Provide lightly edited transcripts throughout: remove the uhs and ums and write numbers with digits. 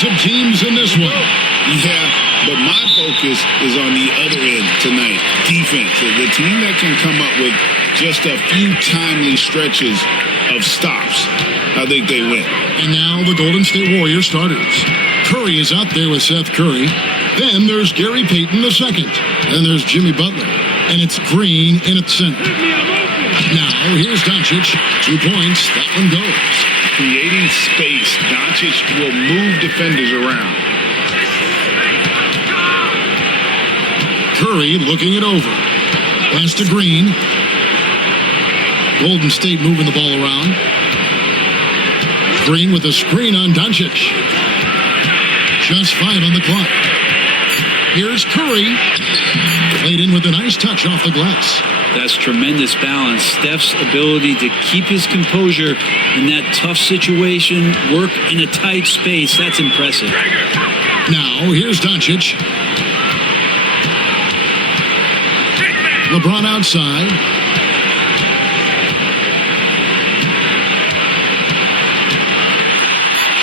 defensive teams in this one. Yeah, but my focus is on the other end tonight. Defense. The team that can come up with just a few timely stretches of stops, I think they win. And now the Golden State Warriors starters. Curry is out there with Seth Curry. Then there's Gary Payton II. Then there's Jimmy Butler. And it's Green in at the center. Now here's Doncic. 2 points. That one goes. Creating space. Doncic will move defenders around. Curry looking it over. Pass to Green. Golden State moving the ball around. Green with a screen on Doncic. Just 5 on the clock. Here's Curry. Played in with a nice touch off the glass. That's tremendous balance. Steph's ability to keep his composure in that tough situation, work in a tight space, that's impressive. Now, here's Doncic. LeBron outside.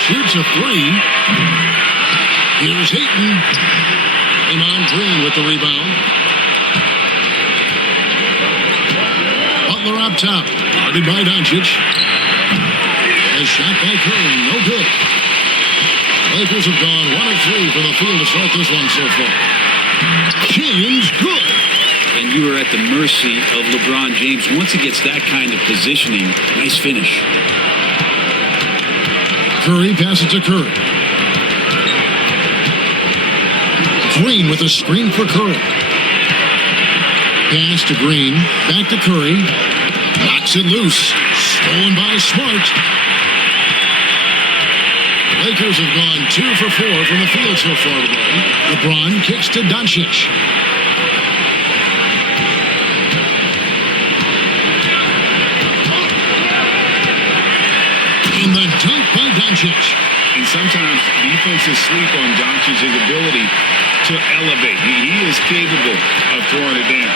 Shoots a 3. Here's Ayton. And on Green with the rebound. Butler up top. Guarded by Doncic. A shot by Curry. No good. Lakers have gone 1 of 3 from the field to start this one so far. James good. And you are at the mercy of LeBron James. Once he gets that kind of positioning, nice finish. Curry passes to Curry. Green with a screen for Curry. Pass to Green. Back to Curry. Knocks it loose. Stolen by Smart. Lakers have gone 2 for 4 from the field so far today. LeBron kicks to Doncic. And the dunk by Doncic. And sometimes defenses sleep on Doncic's ability to elevate. He is capable of throwing it down.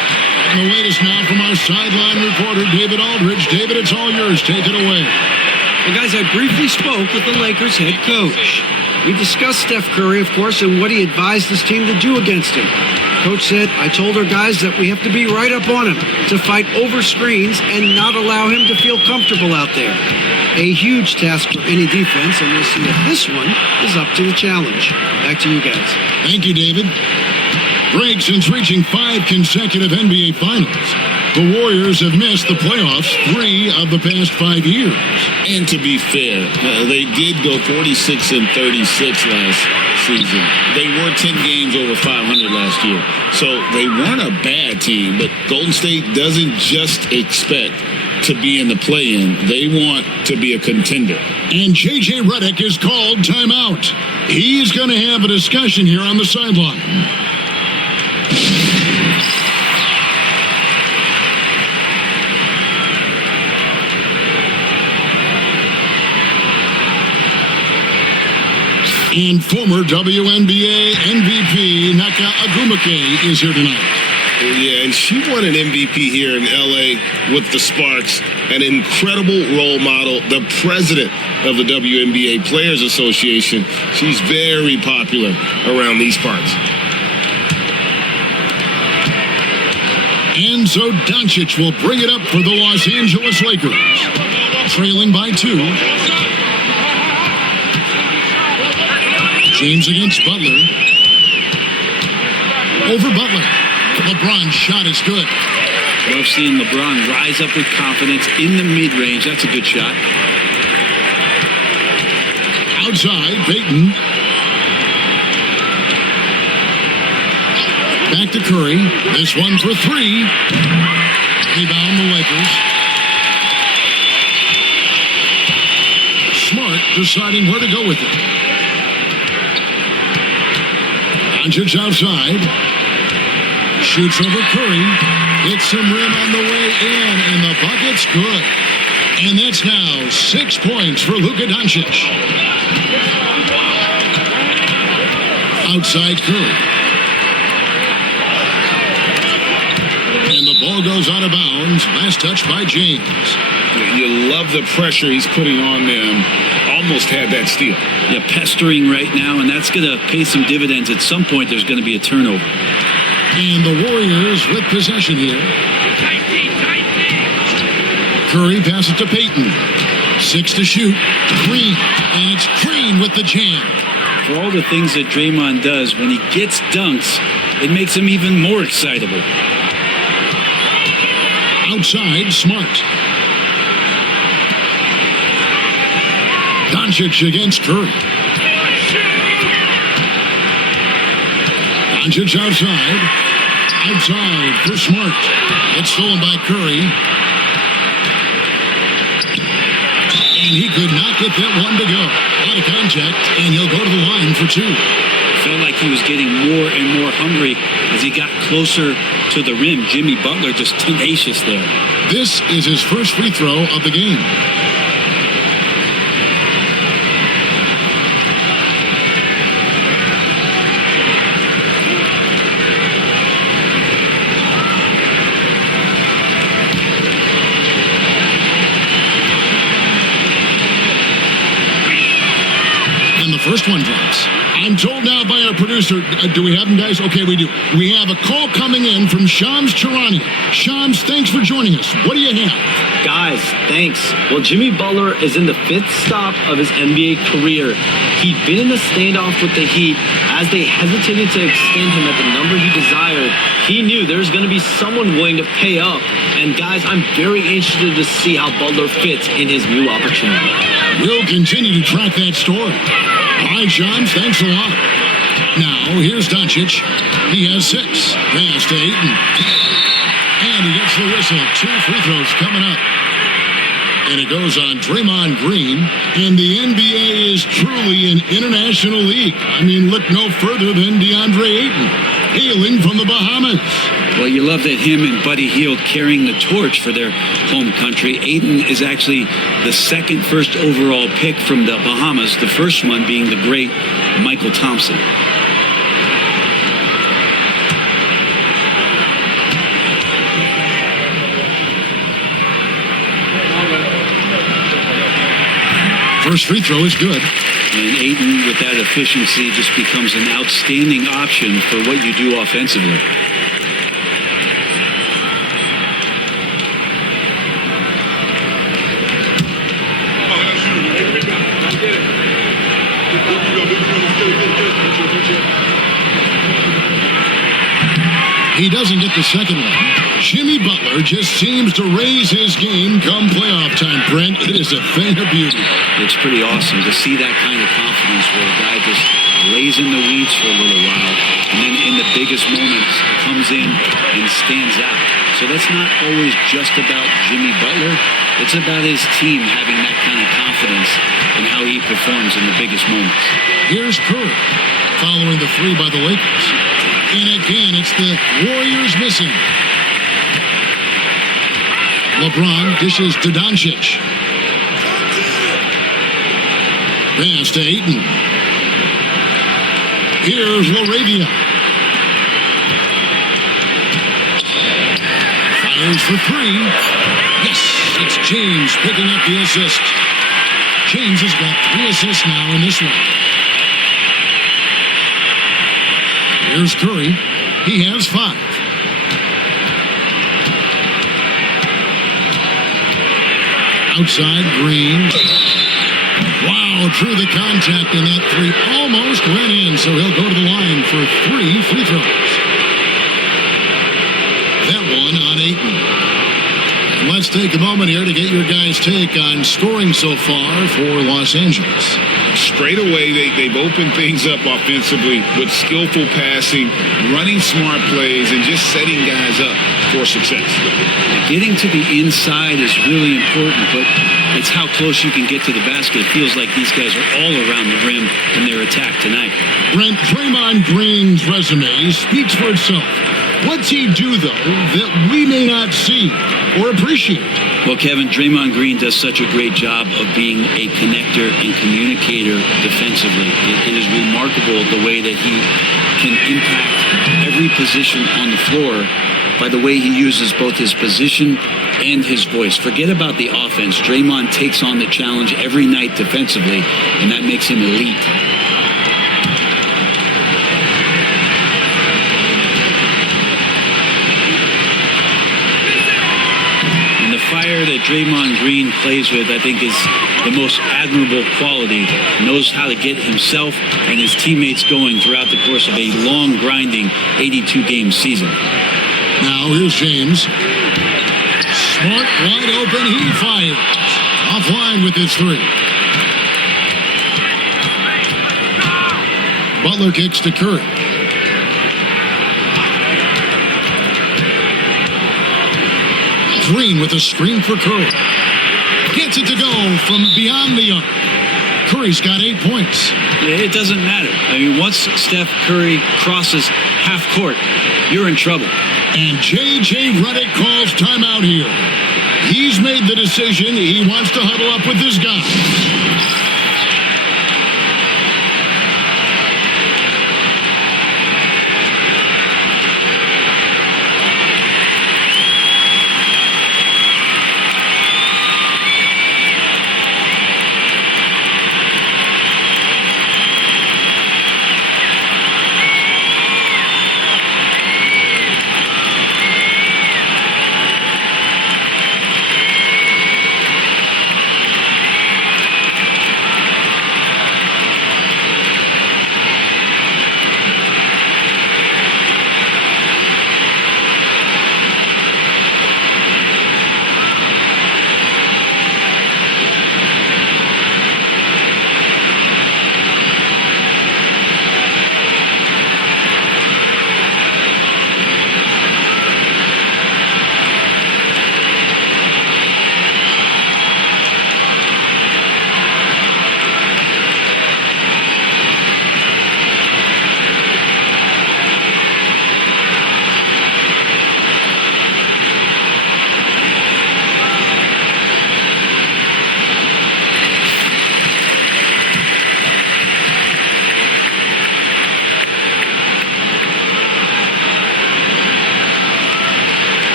And the latest now from our sideline reporter, David Aldridge. David, it's all yours. Take it away. Well, guys, I briefly spoke with the Lakers head coach. We discussed Steph Curry, of course, and what he advised his team to do against him. Coach said, I told our guys that we have to be right up on him, to fight over screens and not allow him to feel comfortable out there. A huge task for any defense, and we'll see if this one is up to the challenge. Back to you guys. Thank you, David. Greg, since reaching 5 consecutive NBA Finals, the Warriors have missed the playoffs 3 of the past 5 years. And to be fair, they did go 46 and 36 last season. They were 10 games over 500 last year. So they weren't a bad team, but Golden State doesn't just expect to be in the play-in. They want to be a contender. And J.J. Redick is called timeout. He's going to have a discussion here on the sideline. And former WNBA MVP Naka Agumake is here tonight. Yeah, and she won an MVP here in L.A. with the Sparks, an incredible role model, the president of the WNBA Players Association. She's very popular around these parts. And so Doncic will bring it up for the Los Angeles Lakers, trailing by 2. James against Butler. Over Butler. LeBron's shot is good. Love seeing LeBron rise up with confidence in the mid-range. That's a good shot. Outside, Payton. Back to Curry. This one for 3. Rebound the Lakers. Smart deciding where to go with it. Doncic outside. Shoots over Curry. Hits some rim on the way in, and the bucket's good. And that's now 6 points for Luka Doncic. Outside Curry. And the ball goes out of bounds. Last touch by James. You love the pressure he's putting on them. Almost had that steal. Yeah, pestering right now, and that's going to pay some dividends. At some point, there's going to be a turnover. And the Warriors with possession here. Curry passes to Payton. 6 to shoot. Green. And it's Green with the jam. For all the things that Draymond does, when he gets dunks, it makes him even more excitable. Outside, Smart. Doncic against Curry. Doncic outside. Outside for Smart. It's stolen by Curry. And he could not get that one to go. Out of contact, and he'll go to the line for 2. Felt like he was getting more and more hungry as he got closer to the rim. Jimmy Butler just tenacious there. This is his first free throw of the game. First one drops. I'm told now by our producer, do we have them, guys? Okay, we do. We have a call coming in from Shams Charania. Shams, thanks for joining us. What do you have? Guys, thanks. Well, Jimmy Butler is in the 5th stop of his NBA career. He'd been in the standoff with the Heat. As they hesitated to extend him at the number he desired, he knew there's going to be someone willing to pay up. And guys, I'm very interested to see how Butler fits in his new opportunity. We'll continue to track that story. All right, Sean, thanks a lot. Now, here's Doncic. He has 6. Pass to Ayton. And he gets the whistle. 2 free throws coming up. And it goes on Draymond Green. And the NBA is truly an international league. I mean, look no further than DeAndre Ayton, hailing from the Bahamas. Well, you love that him and Buddy Hield carrying the torch for their home country. Ayton is actually the 2nd first overall pick from the Bahamas, the first one being the great Michael Thompson. First free throw is good. And Ayton, with that efficiency, just becomes an outstanding option for what you do offensively. He doesn't get the second one. Jimmy Butler just seems to raise his game come playoff time, Brent. It is a thing of beauty. It's pretty awesome to see that kind of confidence where a guy just lays in the weeds for a little while and then in the biggest moments comes in and stands out. So that's not always just about Jimmy Butler. It's about his team having that kind of confidence in how he performs in the biggest moments. Here's Curry following the 3 by the Lakers. And again, it's the Warriors missing. LeBron dishes to Doncic. Pass to Ayton. Here's Laravia. Fires for 3. Yes, it's James picking up the assist. James has got 3 assists now in this one. Here's Curry. He has 5. Outside, Green. Wow, drew the contact, and that 3 almost went in, so he'll go to the line for 3 free throws. That one on Ayton. And let's take a moment here to get your guys' take on scoring so far for Los Angeles. Straight away, they've opened things up offensively with skillful passing, running smart plays, and just setting guys up for success. Getting to the inside is really important, but it's how close you can get to the basket. It feels like these guys are all around the rim in their attack tonight. Brent, Draymond Green's resume speaks for itself. What's he do, though, that we may not see or appreciate? Well, Kevin, Draymond Green does such a great job of being a connector and communicator defensively. It is remarkable the way that he can impact every position on the floor by the way he uses both his position and his voice. Forget about the offense. Draymond takes on the challenge every night defensively, and that makes him elite. And the fire that Draymond Green plays with, I think, is the most admirable quality. Knows how to get himself and his teammates going throughout the course of a long, grinding 82-game season. Now here's James. Smart, wide open, he fires. Offline with his three. Butler kicks to Curry. Green with a screen for Curry. Gets it to go from beyond the arc. Curry's got 8 points. Yeah, it doesn't matter. I mean, once Steph Curry crosses half court, you're in trouble. And J.J. Redick calls timeout here. He's made the decision. He wants to huddle up with his guys.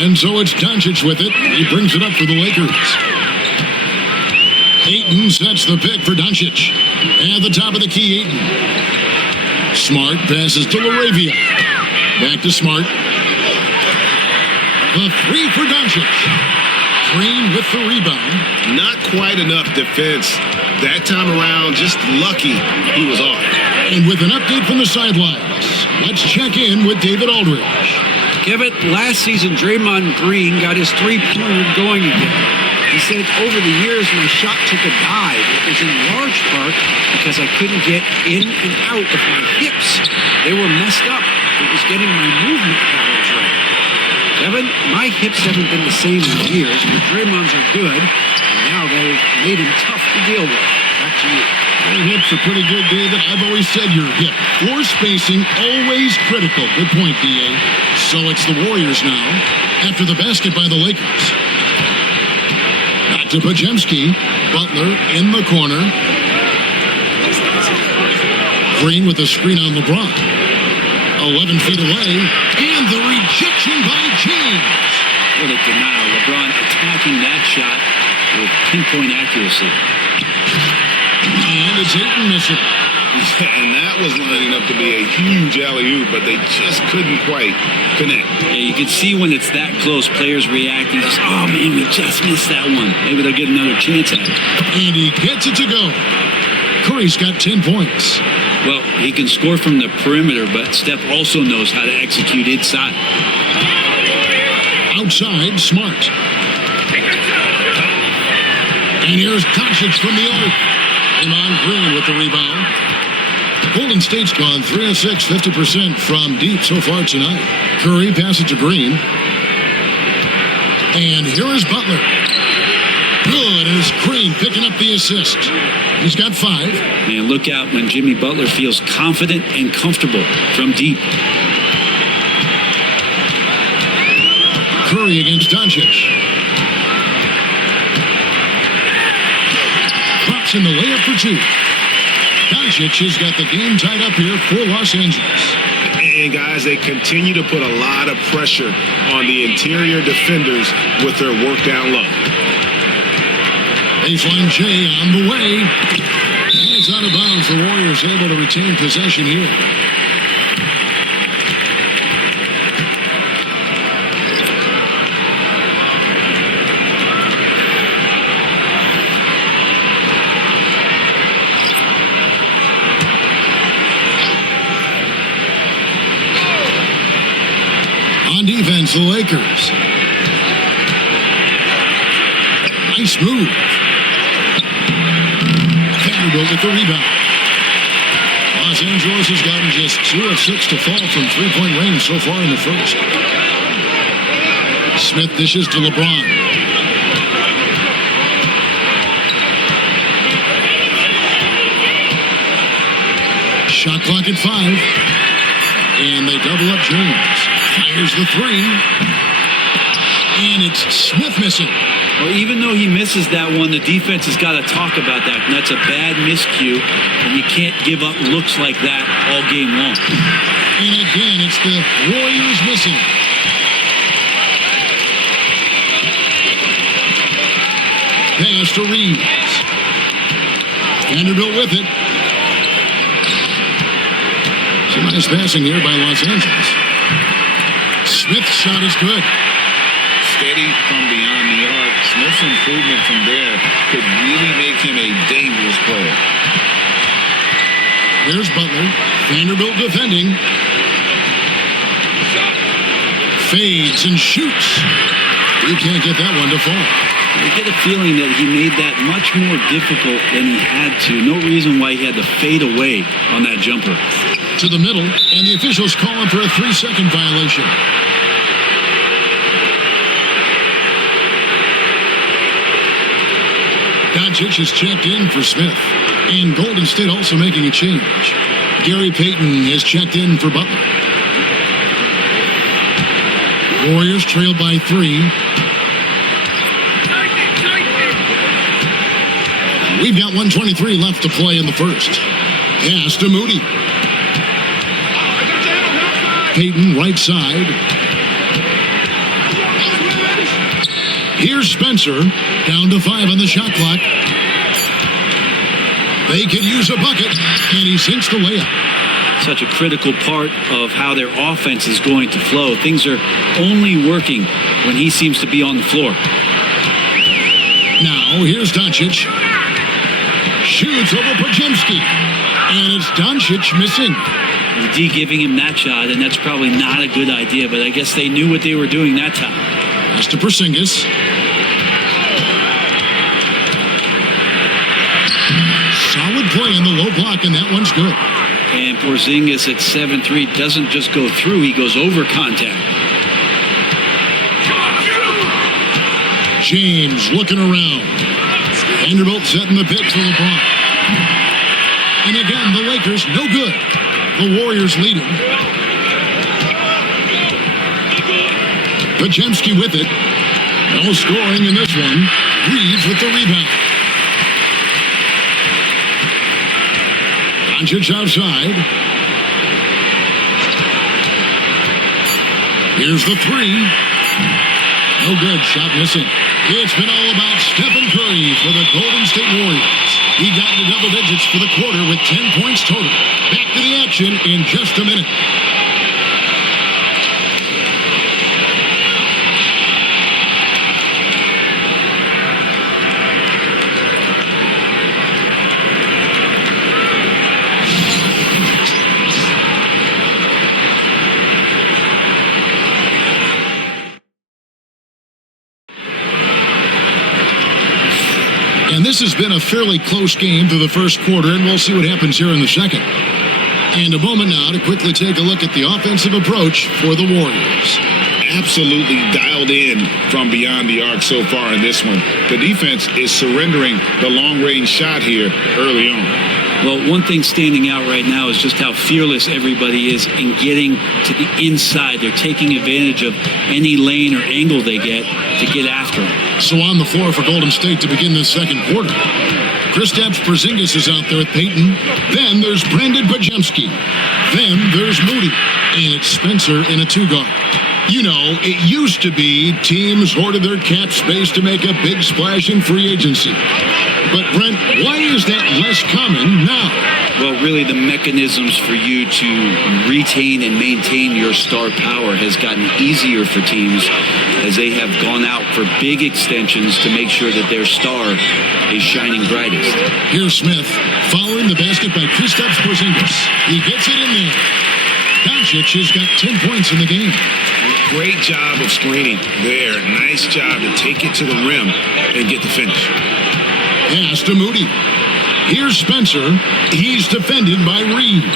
And so it's Doncic with it. He brings it up for the Lakers. Ayton sets the pick for Doncic. At the top of the key, Ayton. Smart passes to LaRavia. Back to Smart. The three for Doncic. Green with the rebound. Not quite enough defense that time around. Just lucky he was off. And with an update from the sidelines, let's check in with David Aldridge. Kevin, last season, Draymond Green got his three-pointer going again. He said, over the years, my shot took a dive. It was in large part because I couldn't get in and out of my hips. They were messed up. It was getting my movement patterns right. Kevin, my hips haven't been the same in years, but Draymond's are good, and now they've made him tough to deal with. Back to you. Your hips are pretty good, David. I've always said your hip. Floor spacing, always critical. Good point, D.A. So it's the Warriors now, after the basket by the Lakers. Back to Podziemski. Butler in the corner. Green with a screen on LeBron. 11 feet away. And the rejection by James. What a denial. LeBron attacking that shot with pinpoint accuracy. And it's Ayton missing. And that was lining up to be a huge alley-oop, but they just couldn't quite connect. Yeah, you can see when it's that close, players reacting. Just, oh, man, we just missed that one. Maybe they'll get another chance at it. And he gets it to go. Curry's got 10 points. Well, he can score from the perimeter, but Steph also knows how to execute inside. Outside, Smart. And here's Doncic from the arc. Draymond Green with the rebound. Golden State's gone 3 of 6, 50% from deep so far tonight. Curry passes to Green. And here is Butler. Good, and it's Green picking up the assist. He's got 5. Man, look out when Jimmy Butler feels confident and comfortable from deep. Curry against Doncic. puts in the layup for two. Doncic has got the game tied up here for Los Angeles. And guys, they continue to put a lot of pressure on the interior defenders with their work down low. Baseline J on the way. And it's out of bounds. The Warriors able to retain possession here. On defense, the Lakers. Nice move. Vanderbilt with the rebound. Los Angeles has gotten just 2 of 6 to fall from three-point range so far in the first. Smith dishes to LeBron. Shot clock at 5. And they double up James. Fires the three. And it's Smith missing. Well, even though he misses that one, the defense has got to talk about that. And that's a bad miscue. And you can't give up looks like that all game long. And again, it's the Warriors missing. Pass to Reeves. Vanderbilt with it. Some nice passing here by Los Angeles. Smith's shot is good. Steady from beyond the arc. Smith's improvement from there could really make him a dangerous player. There's Butler. Vanderbilt defending. Fades and shoots. He can't get that one to fall. I get a feeling that he made that much more difficult than he had to. No reason why he had to fade away on that jumper. To the middle, and the officials call him for a 3-second violation. Doncic is checked in for Smith. And Golden State also making a change. Gary Payton is checked in for Butler. Warriors trailed by 3. We've got 1:23 left to play in the first. Pass to Moody. Payton right side. Here's Spencer. Down to 5 on the shot clock. They could use a bucket, and he sinks the layup. Such a critical part of how their offense is going to flow. Things are only working when he seems to be on the floor. Now, here's Doncic. Shoots over Podziemski. And it's Doncic missing. The D giving him that shot, and that's probably not a good idea, but I guess they knew what they were doing that time. Pass to Porzingis. Solid play in the low block, and that one's good. And Porzingis at 7'3" doesn't just go through, he goes over contact. James looking around. Vanderbilt setting the pick to LeBron. And again, the Lakers, no good. The Warriors leading. Podziemski with it. No scoring in this one. Reeves with the rebound. Doncic outside. Here's the 3. No good. Shot missing. It's been all about Stephen Curry for the Golden State Warriors. He got into double digits for the quarter with 10 points total. Back to the action in just a minute. And this has been a fairly close game through the first quarter, and we'll see what happens here in the second. And a moment now to quickly take a look at the offensive approach for the Warriors. Absolutely dialed in from beyond the arc so far in this one. The defense is surrendering the long-range shot here early on. Well, one thing standing out right now is just how fearless everybody is in getting to the inside. They're taking advantage of any lane or angle they get to get after them. So on the floor for Golden State to begin this second quarter. Kristaps Porzingis is out there with Payton. Then there's Brandon Bajemski. Then there's Moody. And it's Spencer in a 2-guard. You know, it used to be teams hoarded their cap space to make a big splash in free agency. But, Brent, why is that less common now? Well, really, the mechanisms for you to retain and maintain your star power has gotten easier for teams as they have gone out for big extensions to make sure that their star is shining brightest. Here's Smith following the basket by Kristaps Porzingis. He gets it in there. Doncic has got 10 points in the game. Great job of screening there. Nice job to take it to the rim and get the finish. Pass to Moody. Here's Spencer. He's defended by Reeves.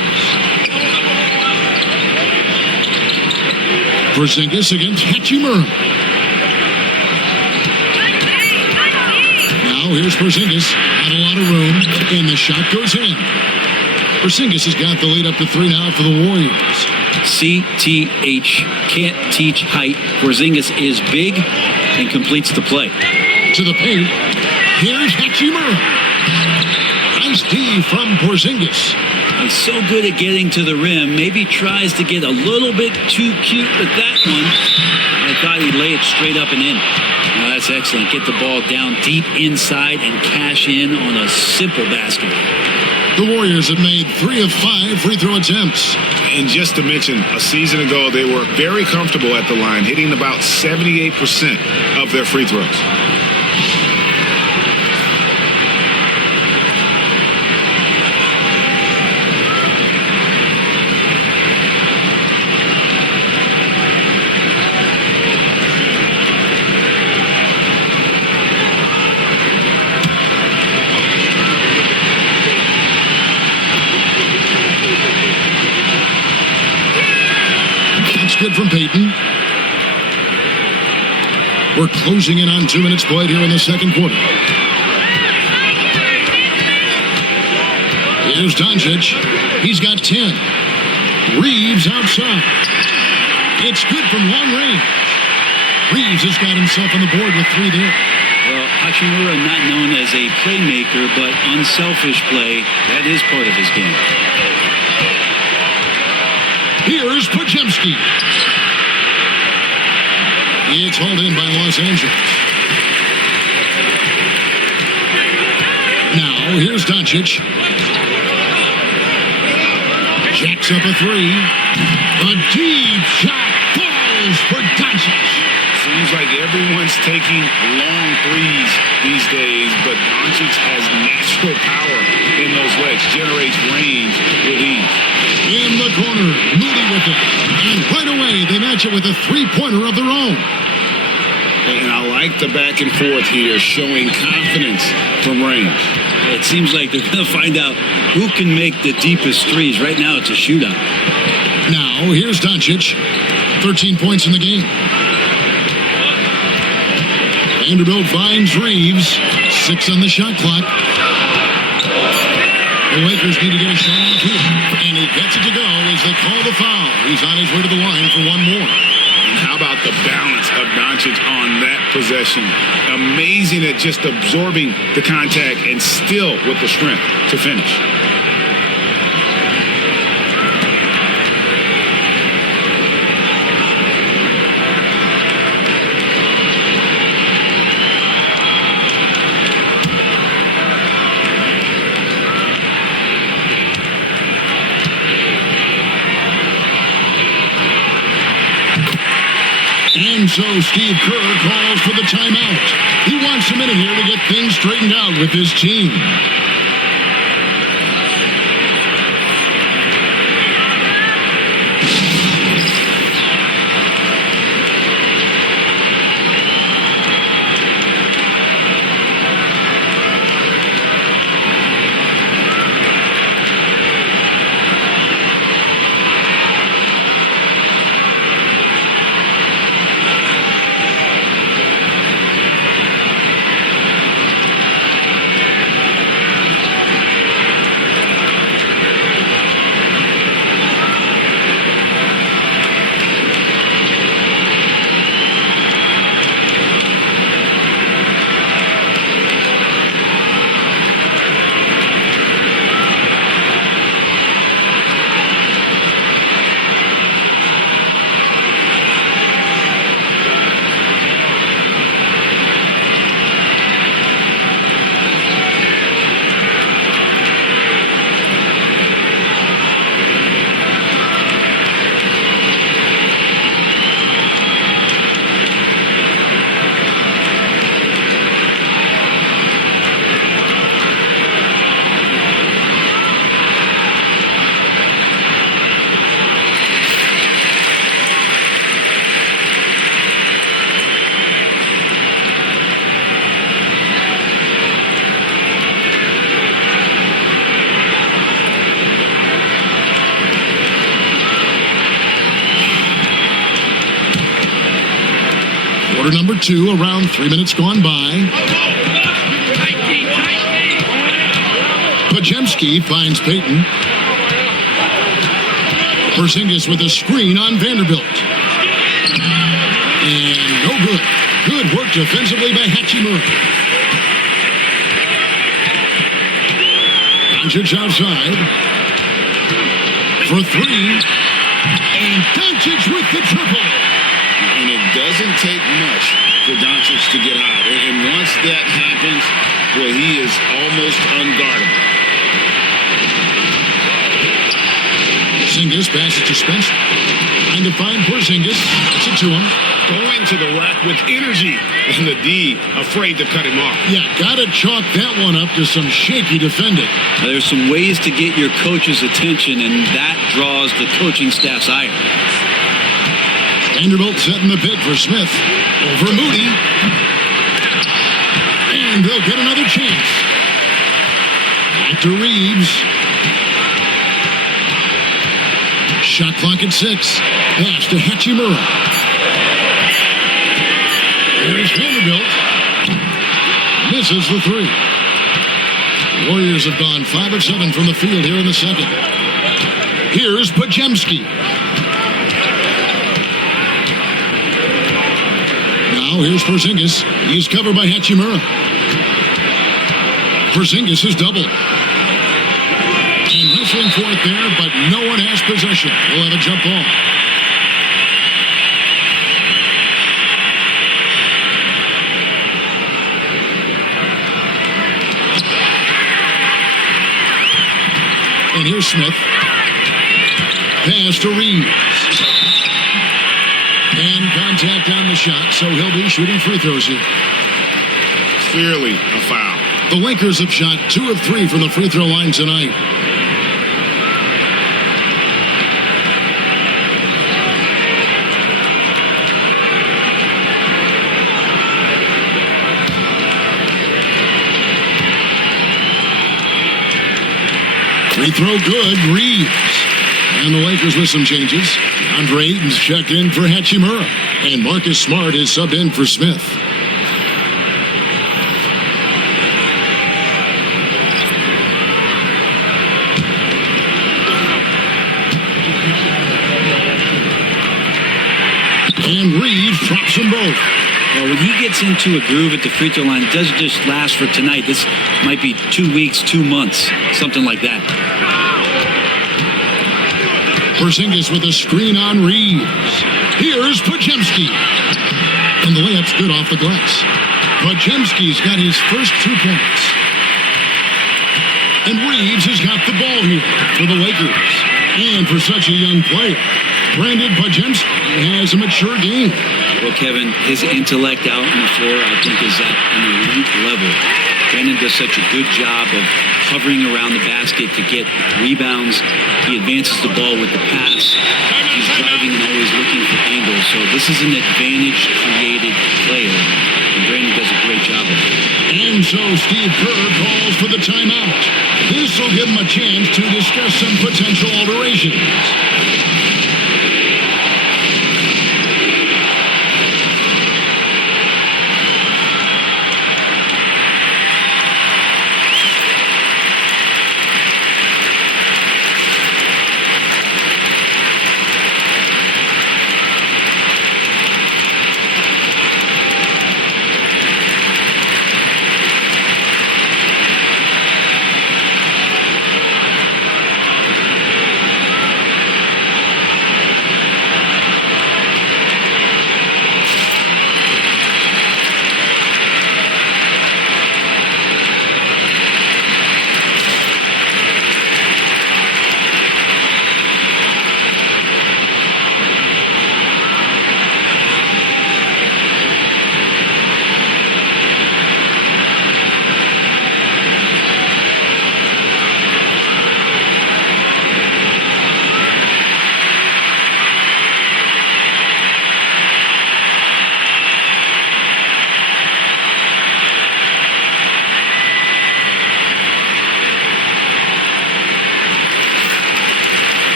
Porzingis against Hachimura. Now here's Porzingis. Not a lot of room. And the shot goes in. Porzingis has got the lead up to 3 now for the Warriors. CTH, can't teach height. Porzingis is big and completes the play. To the paint. Here's Hachimura. Nice D from Porzingis. He's so good at getting to the rim. Maybe tries to get a little bit too cute with that one. I thought he'd lay it straight up and in. Well, that's excellent. Get the ball down deep inside and cash in on a simple basket. The Warriors have made 3 of 5 free throw attempts. And just to mention, a season ago, they were very comfortable at the line, hitting about 78% of their free throws. Good from Payton. We're closing in on 2 minutes played here in the second quarter. Here's Doncic. He's got 10. Reeves outside. It's good from long range. Reeves has got himself on the board with 3 there. Well, Hachimura not known as a playmaker, but unselfish play, that is part of his game. Here's Podziemski. It's hauled in by Los Angeles. Now, here's Doncic. Jacks up a 3. A deep shot falls for Doncic. Seems like everyone's taking long threes these days, but Doncic has natural power in those legs, generates range with ease. In the corner, Moody with it. And right away, they match it with a 3-pointer of their own. And I like the back and forth here, showing confidence from range. It seems like they're going to find out who can make the deepest threes. Right now, it's a shootout. Now, here's Doncic. 13 points in the game. Vanderbilt finds Reeves. 6 on the shot clock. The Lakers need to get a shot off here. And he gets it to go as they call the foul. He's on his way to the line for 1 more. And how about the balance of Doncic on that possession? Amazing at just absorbing the contact and still with the strength to finish. And so Steve Kerr calls for the timeout. He wants a minute here to get things straightened out with his team. Quarter number 2, around 3 minutes gone by. Podziemski finds Payton. Porzingis with a screen on Vanderbilt. And no good. Good work defensively by Hachimura. Doncic outside. For 3. And Doncic with the triple. And it doesn't take much for Doncic to get hot. And once that happens, boy, he is almost unguardable. Porzingis passes to Spencer. Trying to find Porzingis. Gets it to him. Going to the rack with energy. And the D afraid to cut him off. Yeah, got to chalk that one up to some shaky defending. Now, there's some ways to get your coach's attention, and that draws the coaching staff's ire. Vanderbilt setting the pick for Smith. Over Moody. And they'll get another chance. Back to Reeves. Shot clock at 6. Pass to Hachimura. There's Vanderbilt. Misses the 3. The Warriors have gone 5 of 7 from the field here in the second. Here's Podziemski. Now here's Porzingis. He's covered by Hachimura. Porzingis is doubled. And wrestling for it there, but no one has possession. We'll have a jump ball. And here's Smith. Pass to Reeves. And contact on the shot, so he'll be shooting free throws here. Clearly a foul. The Lakers have shot 2 of 3 from the free throw line tonight. Free throw good, Reeves. And the Lakers with some changes. Andre Ayton's checked in for Hachimura. And Marcus Smart is subbed in for Smith. And Reeves drops them both. Well, when he gets into a groove at the free throw line, it doesn't just last for tonight. This might be 2 weeks, 2 months, something like that. Porzingis with a screen on Reeves. Here's Podziemski. And the layup's good off the glass. Podziemski's got his first 2 points. And Reeves has got the ball here for the Lakers. And for such a young player, Brandon Podziemski has a mature game. Well, Kevin, his intellect out on the floor, I think, is at an elite level. Brandon does such a good job of hovering around the basket to get rebounds. He advances the ball with the pass. He's driving and always looking for angles. So this is an advantage-created player, and Brandon does a great job of it. And so Steve Kerr calls for the timeout. This will give him a chance to discuss some potential alterations.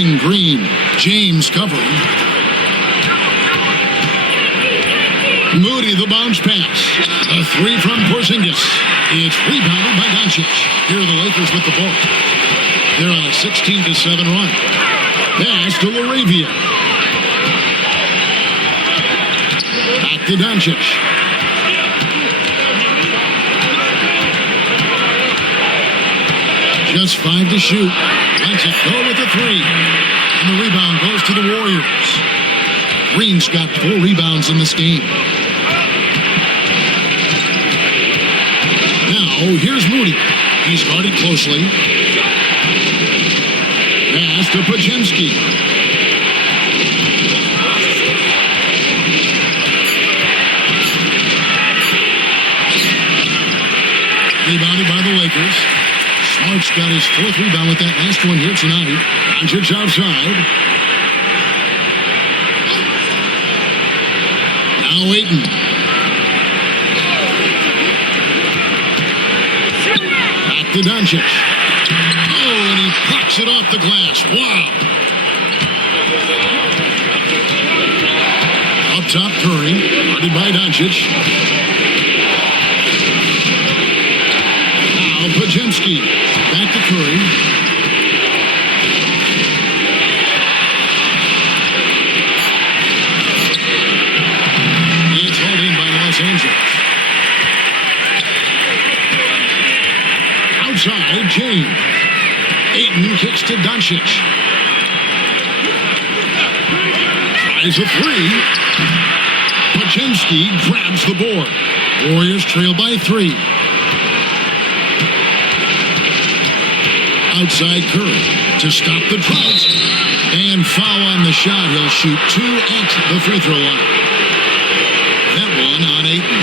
wing, Green. James covering. Moody, the bounce pass. A three from Porzingis. It's rebounded by Doncic. Here are the Lakers with the ball. They're on a 16-7 run. Pass to Laravia. Back to Doncic. Just 5 to shoot. Lets it go with the three. And the rebound goes to the Warriors. Green's got 4 rebounds in this game. Now, here's Moody. He's guarded closely. Pass to Podziemski. Rebounded by the Lakers. Smart's got his 4th rebound with that last one here tonight. Doncic outside. Now Ayton. Back to Doncic. Oh, and he plucks it off the glass. Wow. Up top, Curry. Guarded by Doncic. Now Podziemski. Back to Curry. It's hauled in by Los Angeles. Outside, James. Ayton kicks to Doncic. Tries a three. Podziemski grabs the board. Warriors trail by 3. Outside Curry to stop the drought. And foul on the shot. He'll shoot 2 at the free throw line. That one on Ayton.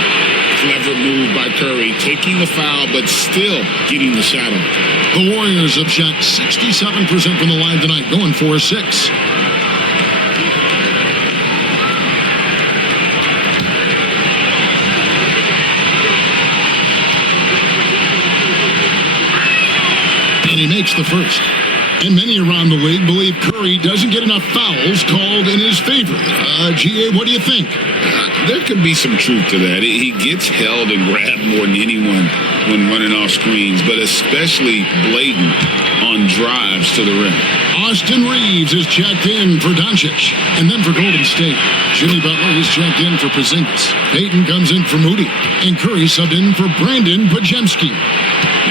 Clever move by Curry, taking the foul, but still getting the shot off. The Warriors have shot 67% from the line tonight, going 4-6. And he makes the first. And many around the league believe Curry doesn't get enough fouls called in his favor. GA, what do you think? There could be some truth to that. He gets held and grabbed more than anyone when running off screens, but especially blatant on drives to the rim. Austin Reeves is checked in for Doncic, and then for Golden State. Jimmy Butler is checked in for Porzingis. Payton comes in for Moody, and Curry subbed in for Brandon Podziemski.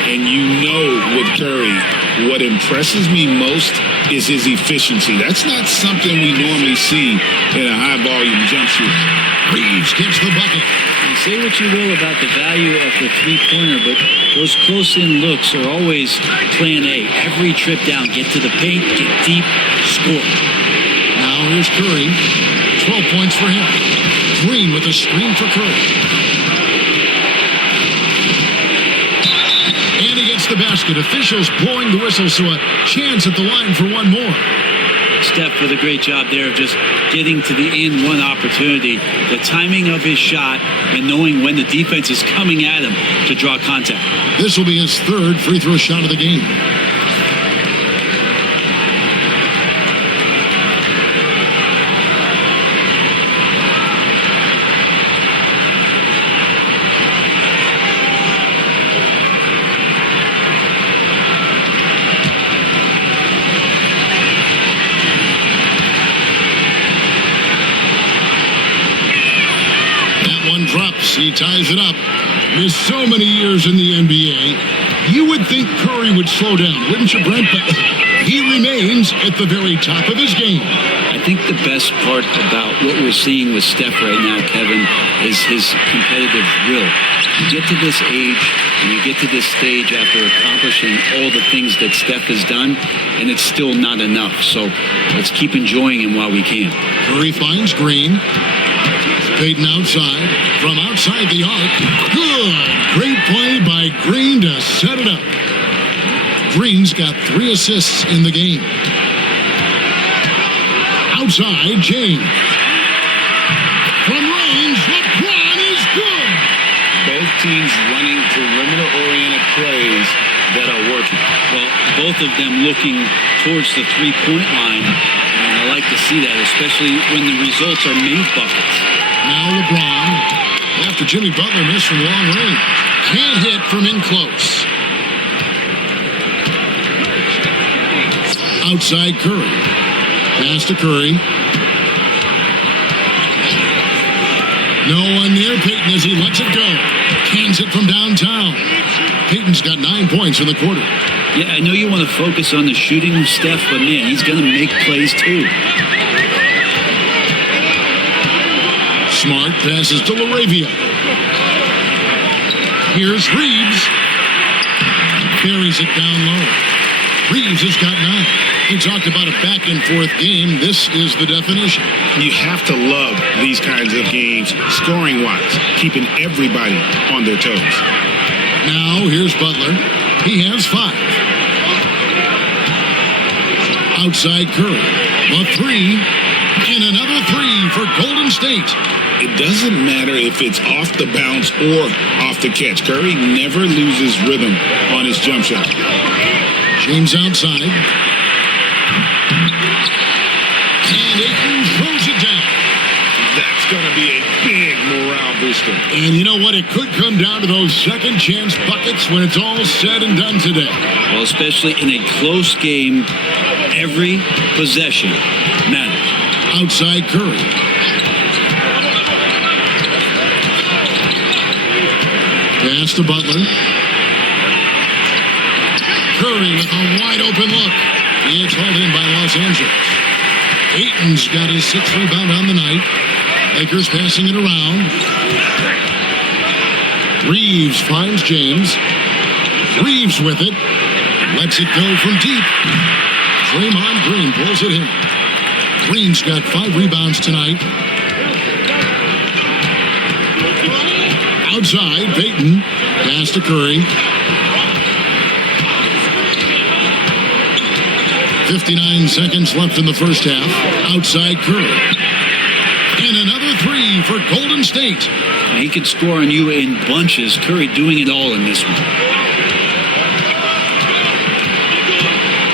And you know with Curry, what impresses me most is his efficiency. That's not something we normally see in a high-volume jump shooter. Reeves gets the bucket. And say what you will about the value of the three-pointer, but those close-in looks are always plan A. Every trip down, get to the paint, get deep, score. Now here's Curry. 12 points for him. Green with a screen for Curry. And he gets the basket. Officials blowing the whistle, so a chance at the line for one more. Steph with a great job there of just getting to the end one opportunity. The timing of his shot and knowing when the defense is coming at him to draw contact. This will be his 3rd free throw shot of the game. Drops, he ties it up. With so many years in the NBA, you would think Curry would slow down, wouldn't you, Brent? But he remains at the very top of his game. I think the best part about what we're seeing with Steph right now, Kevin, is his competitive will. You get to this age and you get to this stage after accomplishing all the things that Steph has done, and it's still not enough. So let's keep enjoying him while we can. Curry finds Green. Payton outside, from outside the arc. Good. Great play by Green to set it up. Green's got 3 assists in the game. Outside, James. From range, LeBron is good. Both teams running perimeter-oriented plays that are working. Well, both of them looking towards the three-point line, and I like to see that, especially when the results are made buckets. Now LeBron, after Jimmy Butler missed from long range, can't hit from in close. Outside Curry. Pass to Curry. No one near Payton as he lets it go. Cans it from downtown. Payton's got 9 points in the quarter. Yeah, I know you want to focus on the shooting of Steph, but man, he's going to make plays too. Smart passes to LaRavia. Here's Reeves. Carries it down low. Reeves has got 9. We talked about a back-and-forth game. This is the definition. You have to love these kinds of games, scoring-wise, keeping everybody on their toes. Now, here's Butler. He has 5. Outside Curry. A 3. And another 3 for Golden State. It doesn't matter if it's off the bounce or off the catch. Curry never loses rhythm on his jump shot. James outside. And Ayton throws it down. That's going to be a big morale booster. And you know what? It could come down to those second chance buckets when it's all said and done today. Well, especially in a close game, every possession matters. Outside Curry. Pass to Butler. Curry with a wide open look. It's hauled in by Los Angeles. Ayton's got his 6th rebound on the night. Lakers passing it around. Reeves finds James. Reeves with it. Lets it go from deep. Draymond Green pulls it in. Green's got 5 rebounds tonight. Outside, Payton. Pass to Curry. 59 seconds left in the first half. Outside Curry. And another 3 for Golden State. He could score on you in bunches. Curry doing it all in this one.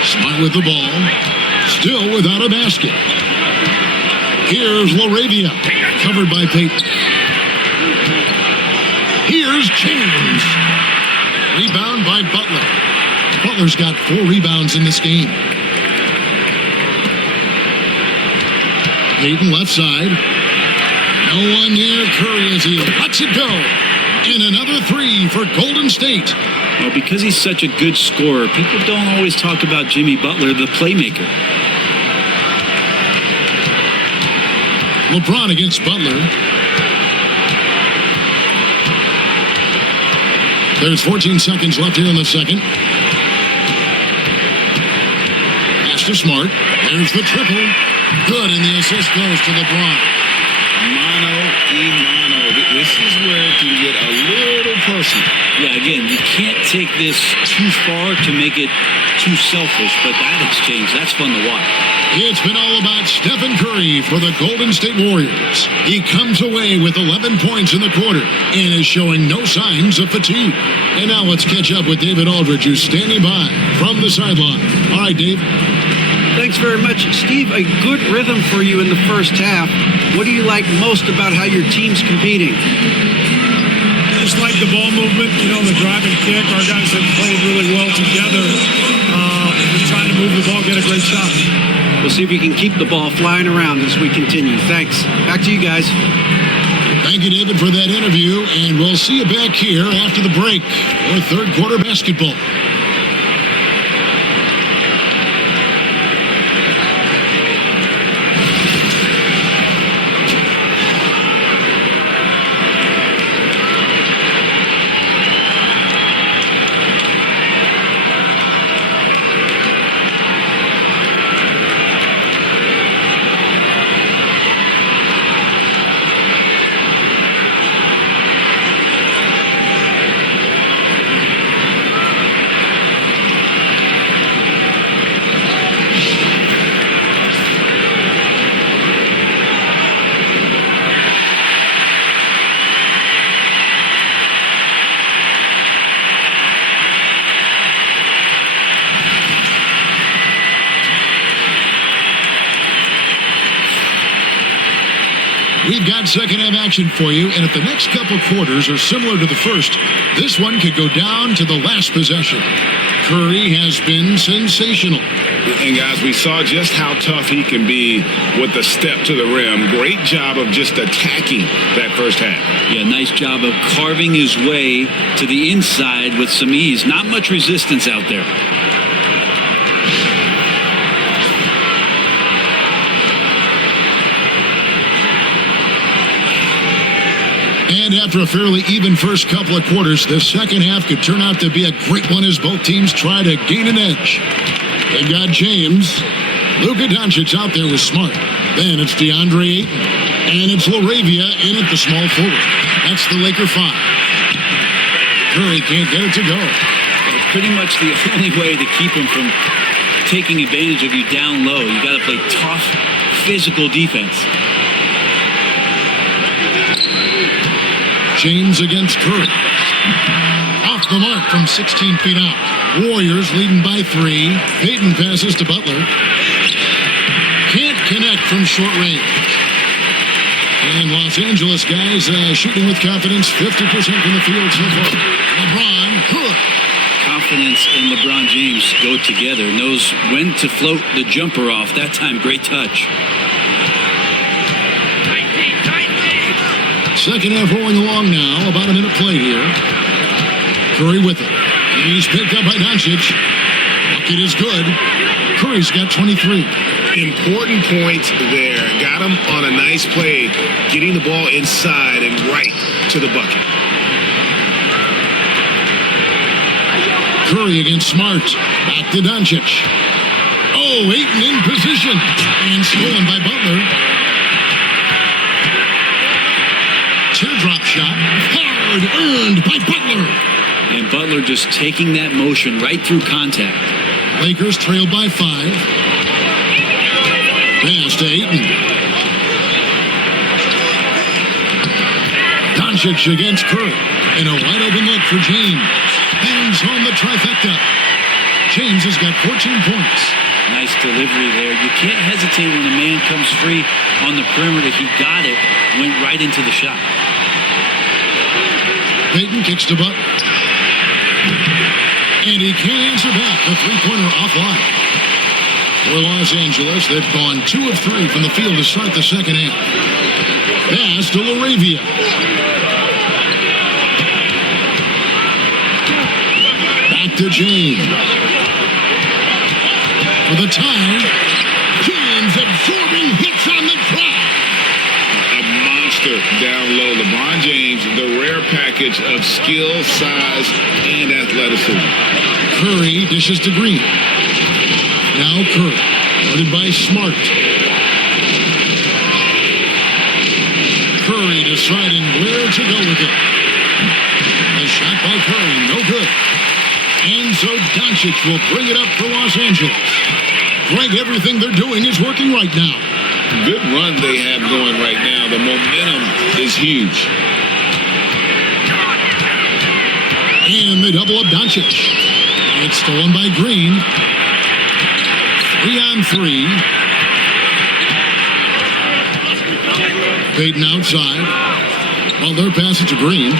Smart with the ball. Still without a basket. Here's LaRavia. Covered by Payton. Here's James. Rebound by Butler. Butler's got 4 rebounds in this game. Payton left side. No one near Curry as he lets it go. And another 3 for Golden State. Well, because he's such a good scorer, people don't always talk about Jimmy Butler, the playmaker. LeBron against Butler. There's 14 seconds left here in the second. Pass to Smart. There's the triple. Good, and the assist goes to LeBron. Mano a mano. This is where it can get a little personal. Yeah, again, you can't take this too far to make it too selfish, but that exchange, that's fun to watch. It's been all about Stephen Curry for the Golden State Warriors. He comes away with 11 points in the quarter and is showing no signs of fatigue. And now let's catch up with David Aldridge, who's standing by from the sideline. All right, Dave. Thanks very much, Steve. A good rhythm for you in the first half. What do you like most about how your team's competing? Just like the ball movement, the drive and kick. Our guys have played really well together. We're trying to move the ball, get a great shot. We'll see if we can keep the ball flying around as we continue. Thanks. Back to you guys. Thank you, David, for that interview, and we'll see you back here after the break for third quarter basketball. We've got second half action for you, and if the next couple quarters are similar to the first, this one could go down to the last possession. Curry has been sensational. And guys, we saw just how tough he can be with the step to the rim. Great job of just attacking that first half. Yeah, nice job of carving his way to the inside with some ease. Not much resistance out there. And after a fairly even first couple of quarters, the second half could turn out to be a great one as both teams try to gain an edge. They've got James. Luka Doncic out there with Smart. Then it's DeAndre Ayton. And it's LaRavia in at the small forward. That's the Laker 5. Curry can't get it to go. It's pretty much the only way to keep him from taking advantage of you down low. You got to play tough, physical defense. James against Curry. Off the mark from 16 feet out. Warriors leading by 3. Payton passes to Butler. Can't connect from short range. And Los Angeles guys shooting with confidence. 50% from the field so far. LeBron, good. Confidence and LeBron James go together. Knows when to float the jumper off. That time, great touch. Second half rolling along now. About a minute play here. Curry with it. He's picked up by Doncic. Bucket is good. Curry's got 23. Important point there. Got him on a nice play, getting the ball inside and right to the bucket. Curry against Smart. Back to Doncic. Oh, Ayton in position. And stolen by Butler. Teardrop shot. Hard earned by Butler. And Butler just taking that motion right through contact. Lakers trail by 5. Pass to Ayton. Doncic against Curry. And a wide open look for James. Bangs home the trifecta. James has got 14 points. Nice delivery there. You can't hesitate when a man comes free on the perimeter. He got it. Went right into the shot. Payton kicks to Butler. And he can't answer back. The three-pointer offline. For Los Angeles, they've gone 2 of 3 from the field to start the second half. Pass to LaRavia. Back to James. For the tie. James absorbing hits on the drive. A monster down low. LeBron James, the rare package of skill, size, and athleticism. Curry dishes to Green. Now Curry, guarded by Smart. Curry deciding where to go with it. A shot by Curry, no good. And so Doncic will bring it up for Los Angeles. Greg, everything they're doing is working right now. Good run they have going right now. The momentum is huge. And they double up Doncic. It's stolen by Green. 3-on-3. Payton outside. Butler passes to Green.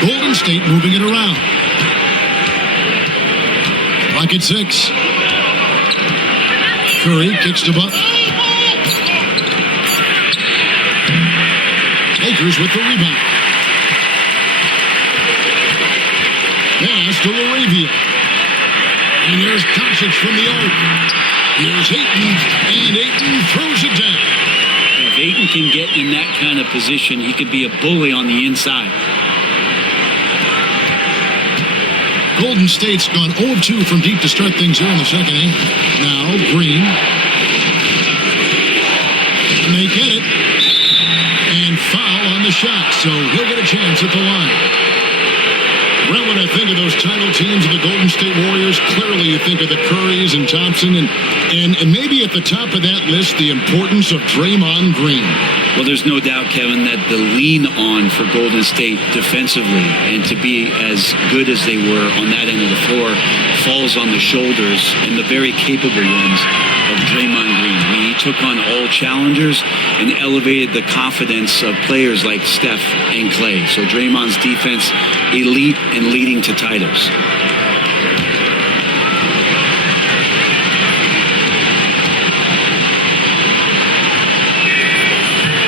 Golden State moving it around. Clock at 6. Curry kicks to Butler. Lakers with the rebound. Pass to LaRavia. And there's Doncic from the arc. Here's Ayton, and Ayton throws it down. If Ayton can get in that kind of position, he could be a bully on the inside. Golden State's gone 0 of 2 from deep to start things here in the second half. Now, Green. And they get it. And foul on the shot, so he'll get a chance at the line. Brent, when I think of those title teams of the Golden State Warriors, clearly you think of the Currys and Thompson, and maybe at the top of that list, the importance of Draymond Green. Well, there's no doubt, Kevin, that the lean on for Golden State defensively and to be as good as they were on that end of the floor falls on the shoulders and the very capable ones of Draymond Green. We took on all challengers and elevated the confidence of players like Steph and Clay. So Draymond's defense, elite and leading to titles.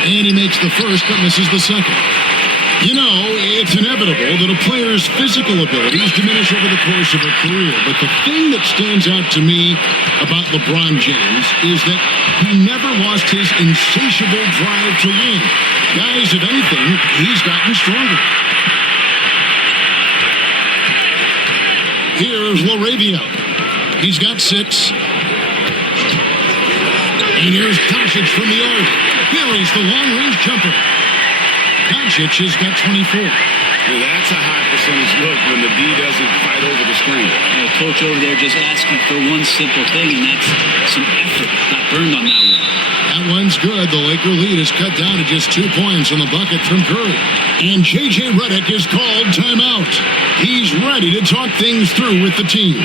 And he makes the first but misses the second. You know, it's inevitable that a player's physical abilities diminish over the course of a career. But the thing that stands out to me about LeBron James is that he never lost his insatiable drive to win. Guys, if anything, he's gotten stronger. Here's Laravia. He's got 6. And here's Doncic from the arc. Buries the long-range jumper. Doncic has got 24. Well, that's a high percentage look when the D doesn't fight over the screen. Coach over there just asking for one simple thing, and that's some effort. Got burned on that one. That one's good. The Laker lead is cut down to just 2 points on the bucket from Curry. And J.J. Redick is called timeout. He's ready to talk things through with the team.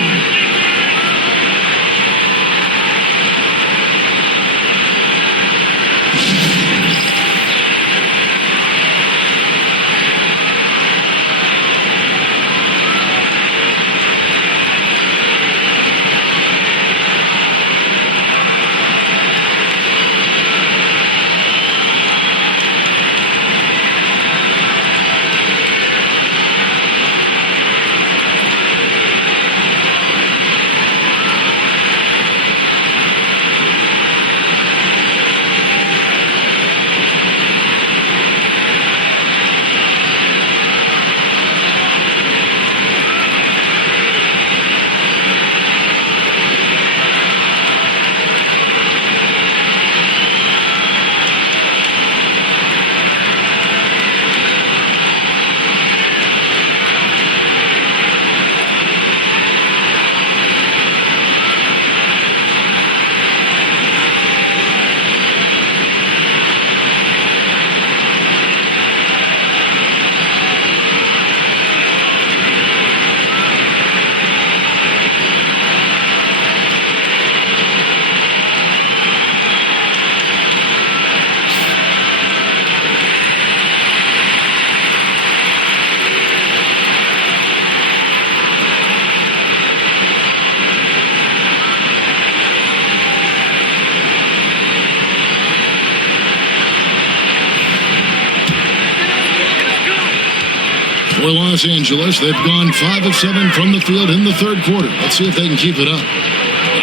For Los Angeles, they've gone 5 of 7 from the field in the third quarter. Let's see if they can keep it up.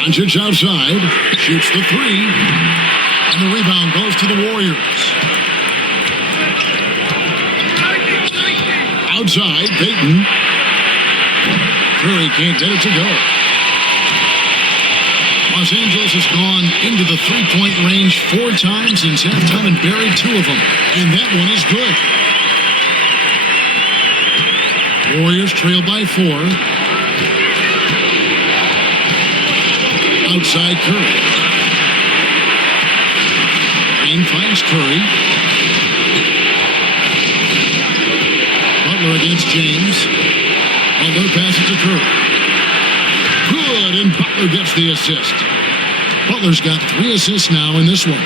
Doncic outside, shoots the 3, and the rebound goes to the Warriors. Outside, Payton. Curry can't get it to go. Los Angeles has gone into the three-point range 4 times since halftime and buried 2 of them. And that one is good. Warriors trail by 4. Outside Curry. Green finds Curry. Butler against James. Butler passes to Curry. Good, and Butler gets the assist. Butler's got 3 assists now in this one.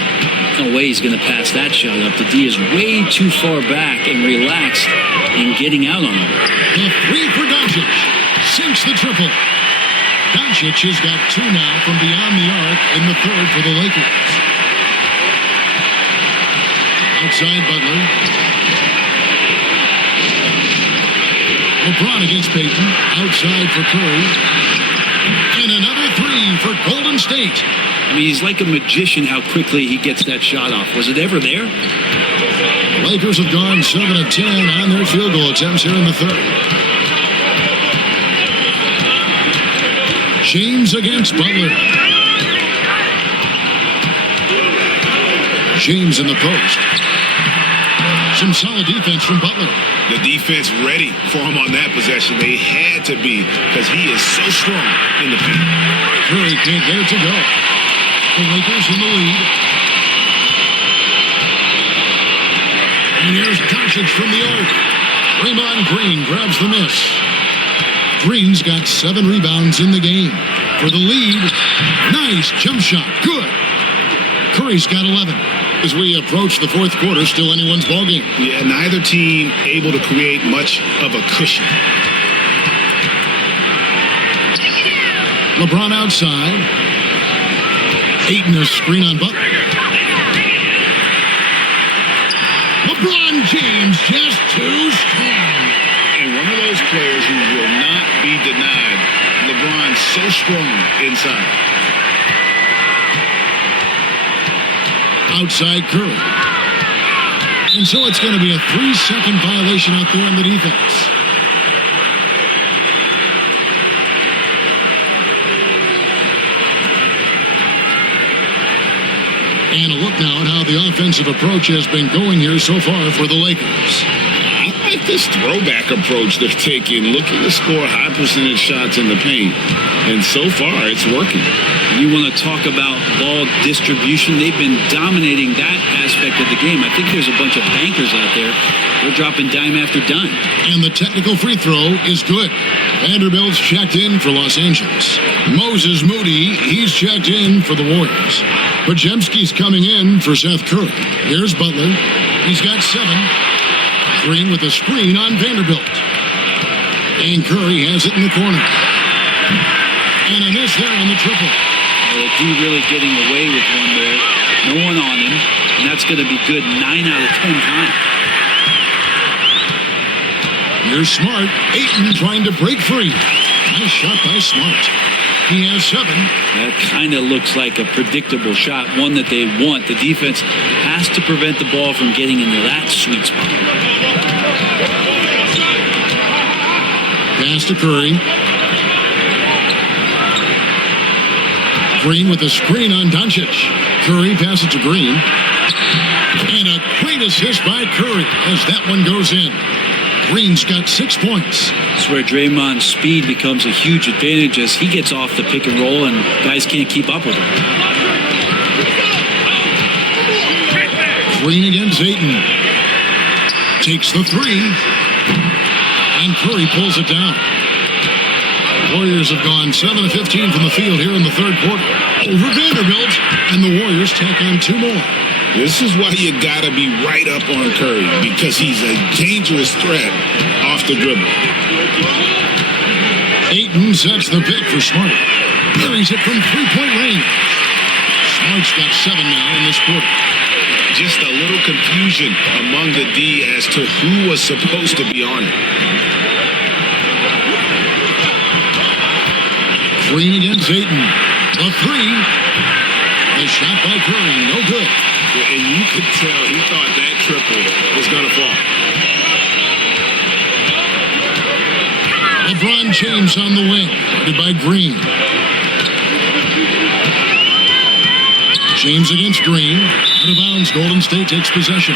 No way he's going to pass that shot up. The D is way too far back and relaxed in getting out on him. The 3 for Doncic. Sinks the triple. Doncic has got 2 now from beyond the arc in the third for the Lakers. Outside Butler. LeBron against Payton. Outside for Curry. And another 3 for Golden State. I mean, he's like a magician how quickly he gets that shot off. Was it ever there? The Lakers have gone 7 of 10 on their field goal attempts here in the third. James against Butler. James in the post. Some solid defense from Butler. The defense ready for him on that possession. They had to be because he is so strong in the paint. Curry can't get it to go. The Lakers in the lead. And here's Doncic from the arc. Draymond Green grabs the miss. Green's got 7 rebounds in the game. For the lead, nice jump shot. Good. Curry's got 11. As we approach the fourth quarter, still anyone's ballgame. Yeah, neither team able to create much of a cushion. LeBron outside. Ayton a screen on Butler. LeBron James just too strong. And one of those players who will not be denied. LeBron so strong inside. Outside Curry. And so it's going to be a 3-second violation out there on the defense. And a look now at how the offensive approach has been going here so far for the Lakers. I like this throwback approach they're taking, looking to score high percentage shots in the paint. And so far, it's working. You want to talk about ball distribution? They've been dominating that aspect of the game. I think there's a bunch of bankers out there. They're dropping dime after dime. And the technical free throw is good. Vanderbilt's checked in for Los Angeles. Moses Moody, he's checked in for the Warriors. Podziemski's coming in for Seth Curry. Here's Butler. He's got 7. Green with a screen on Vanderbilt. And Curry has it in the corner. And a miss there on the triple. The D really getting away with one there. No one on him. And that's going to be good 9 out of 10 times. Here's Smart. Ayton trying to break free. Nice shot by Smart. He has 7. That kind of looks like a predictable shot, one that they want. The defense has to prevent the ball from getting into that sweet spot. Pass to Curry. Green with a screen on Doncic. Curry passes to Green. And a great assist by Curry as that one goes in. Green's got 6 points. That's where Draymond's speed becomes a huge advantage as he gets off the pick and roll and guys can't keep up with him. Green against Ayton. Takes the 3. And Curry pulls it down. Warriors have gone 7 of 15 from the field here in the third quarter. Over Vanderbilt. And the Warriors tack on 2 more. This is why you got to be right up on Curry, because he's a dangerous threat off the dribble. Ayton sets the pick for Smart. Carries it from 3-point range. Smart's got 7 now in this quarter. Just a little confusion among the D as to who was supposed to be on it. Green against Ayton. The 3. A shot by Curry. No good. And you could tell he thought that triple was going to fall. LeBron James on the wing. Guarded by Green. James against Green. Out of bounds. Golden State takes possession.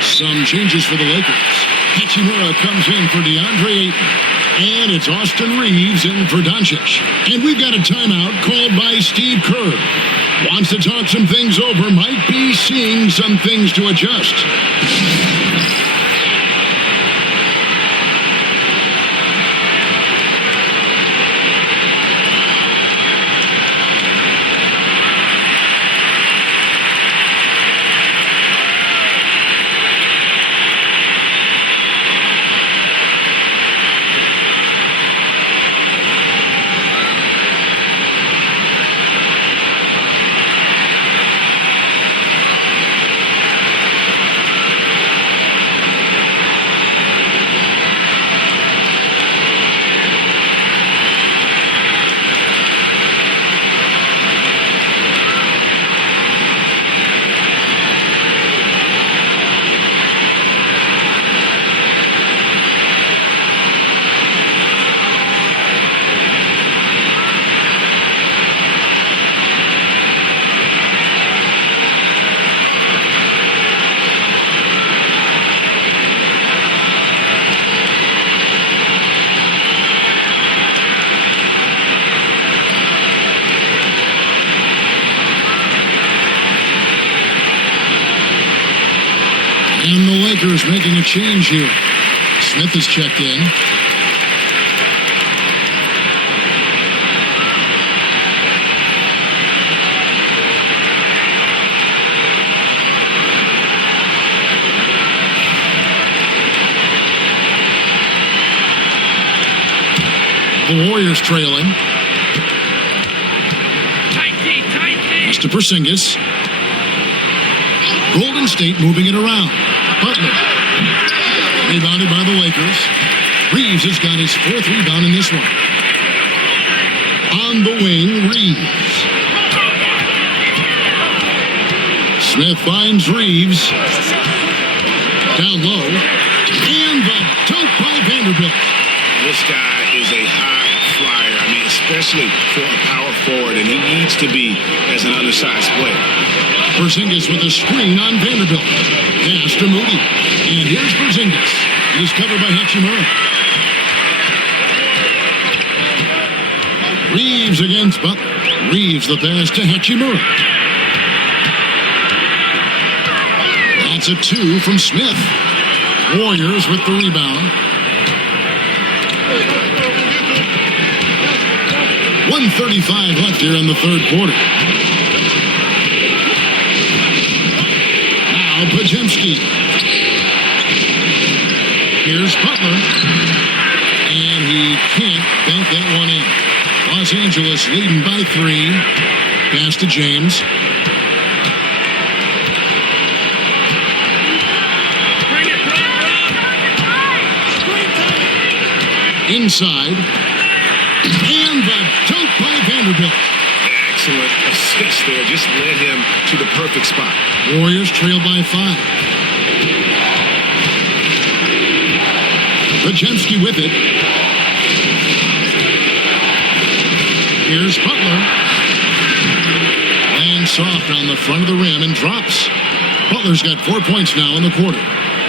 Some changes for the Lakers. Hachimura comes in for DeAndre Ayton. And it's Austin Reeves in for Doncic. And we've got a timeout called by Steve Kerr. Wants to talk some things over. Might be seeing some things to adjust. And the Lakers making a change here. Smith is checked in. The Warriors trailing. Pass to Porzingis. Golden State moving it around. Butler. Rebounded by the Lakers. Reeves has got his 4th rebound in this one. On the wing, Reeves. Smith finds Reeves. Down low. And the dunk by Vanderbilt. This guy is a high flyer. I mean, especially for a power forward, and he needs to be as an undersized player. Porzingis with a screen on Vanderbilt. Pass to Moody. And here's Porzingis. He's covered by Hachimura. Reeves against Butler. Reeves the pass to Hachimura. That's a 2 from Smith. Warriors with the rebound. 1:35 left here in the 3rd quarter. Now Podziemski. Here's Butler. And he can't bank that one in. Los Angeles leading by 3. Pass to James. Inside. And the dunk by Vanderbilt. Excellent assist there. Just led him to the perfect spot. Warriors trail by 5. Podziemski with it. Here's Butler. Lands soft on the front of the rim and drops. Butler's got 4 points now in the quarter.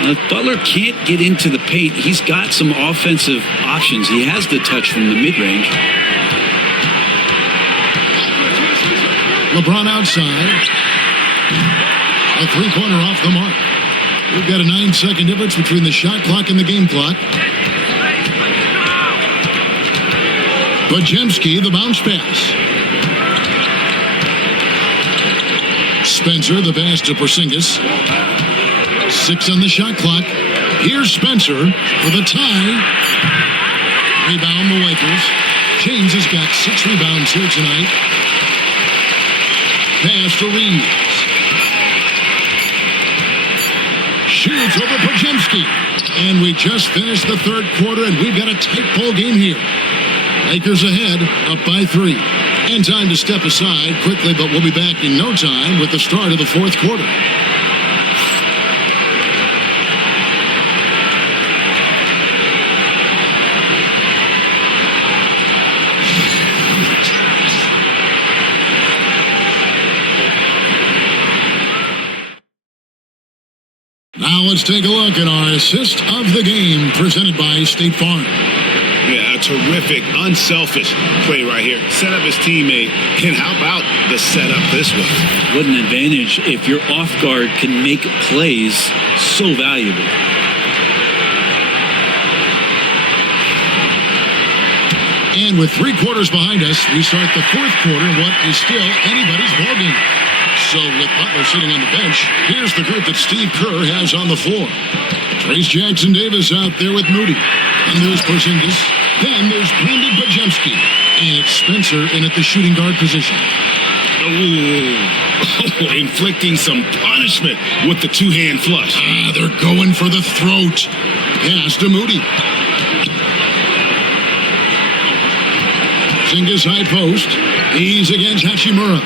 If Butler can't get into the paint, he's got some offensive options. He has the touch from the mid-range. LeBron outside. A 3-pointer off the mark. We've got a 9-second difference between the shot clock and the game clock. Podziemski, the bounce pass. Spencer, the pass to Porzingis. 6 on the shot clock. Here's Spencer for the tie. Rebound the Lakers. James has got 6 rebounds here tonight. Pass to Reeves. Shoots over Podziemski. And we just finished the 3rd quarter, and we've got a tight ball game here. Lakers ahead, up by 3. And time to step aside quickly, but we'll be back in no time with the start of the 4th quarter. Now let's take a look at our assist of the game presented by State Farm. Yeah, a terrific, unselfish play right here. Set up his teammate. And how about the setup this way? What an advantage if your off guard can make plays so valuable. And with 3 quarters behind us, we start the 4th quarter in what is still anybody's ballgame. So with Butler sitting on the bench, here's the group that Steve Kerr has on the floor. Trace Jackson Davis out there with Moody. And there's Porzingis. Then there's Brandon Podziemski. And it's Spencer in at the shooting guard position. Oh, inflicting some punishment with the 2-hand flush. They're going for the throat. Pass to Moody. Porzingis high post. He's against Hachimura.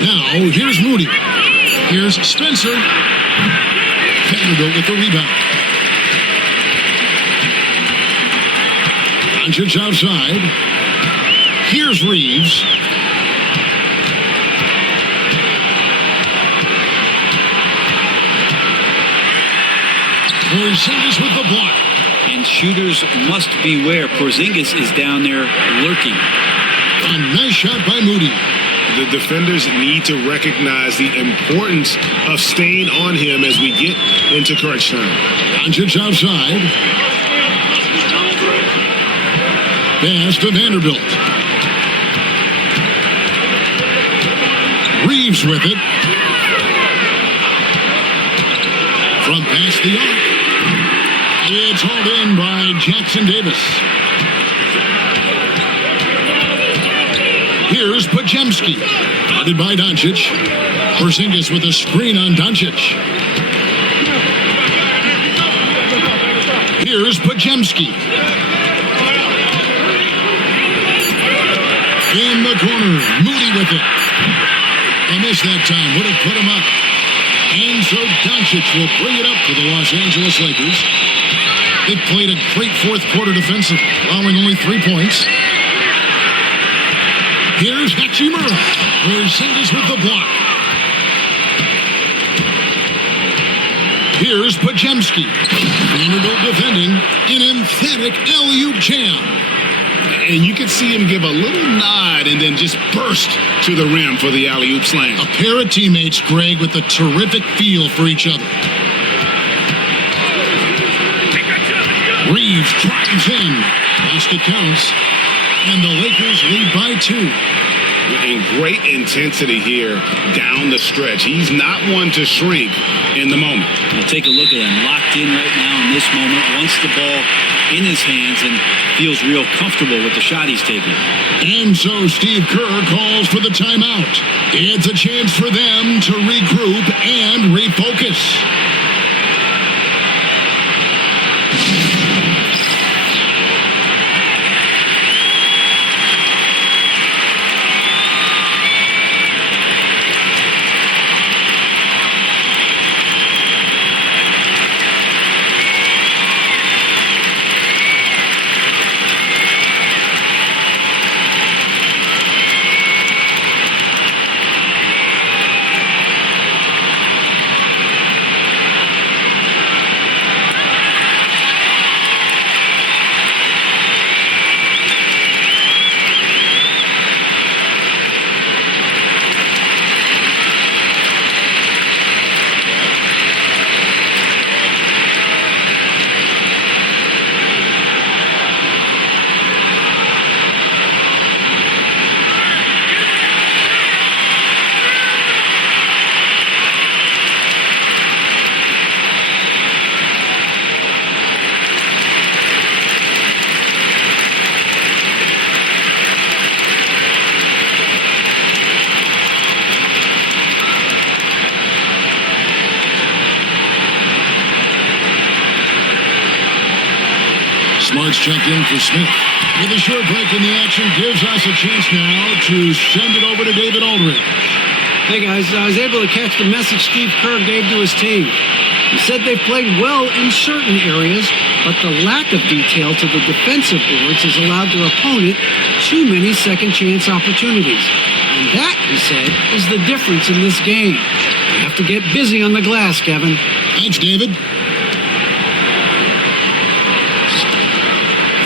Now, here's Moody. Here's Spencer. Vanderbilt with the rebound. Doncic outside. Here's Reeves. Porzingis with the block. And shooters must beware. Porzingis is down there lurking. A nice shot by Moody. The defenders need to recognize the importance of staying on him as we get into crunch time. Doncic outside. Pass to Vanderbilt. Reeves with it. From past the arc. It's hauled in by Jackson Davis. Here's Pajemski. Guarded by Doncic. Porzingis with a screen on Doncic. Here's Pajemski. In the corner, Moody with it. A miss that time, would have put him up. And so Doncic will bring it up for the Los Angeles Lakers. They played a great fourth quarter defensive, allowing only 3 points. Here's Hachimura. Porzingis with the block. Here's Pajemski. Vanderbilt defending an emphatic alley-oop jam. And you can see him give a little nod and then just burst to the rim for the alley-oop slam. A pair of teammates, Greg, with a terrific feel for each other. Reeves drives in. Basket counts. And the Lakers lead by 2. And great intensity here down the stretch. He's not one to shrink in the moment. Well, take a look at him. Locked in right now in this moment. Wants the ball in his hands and feels real comfortable with the shot he's taking. And so Steve Kerr calls for the timeout. It's a chance for them to regroup and refocus. Smart's checked in for Smith. With a short break in the action, gives us a chance now to send it over to David Aldridge. Hey guys, I was able to catch the message Steve Kerr gave to his team. He said they've played well in certain areas, but the lack of detail to the defensive boards has allowed their opponent too many second chance opportunities. And that, he said, is the difference in this game. You have to get busy on the glass, Kevin. Thanks, David.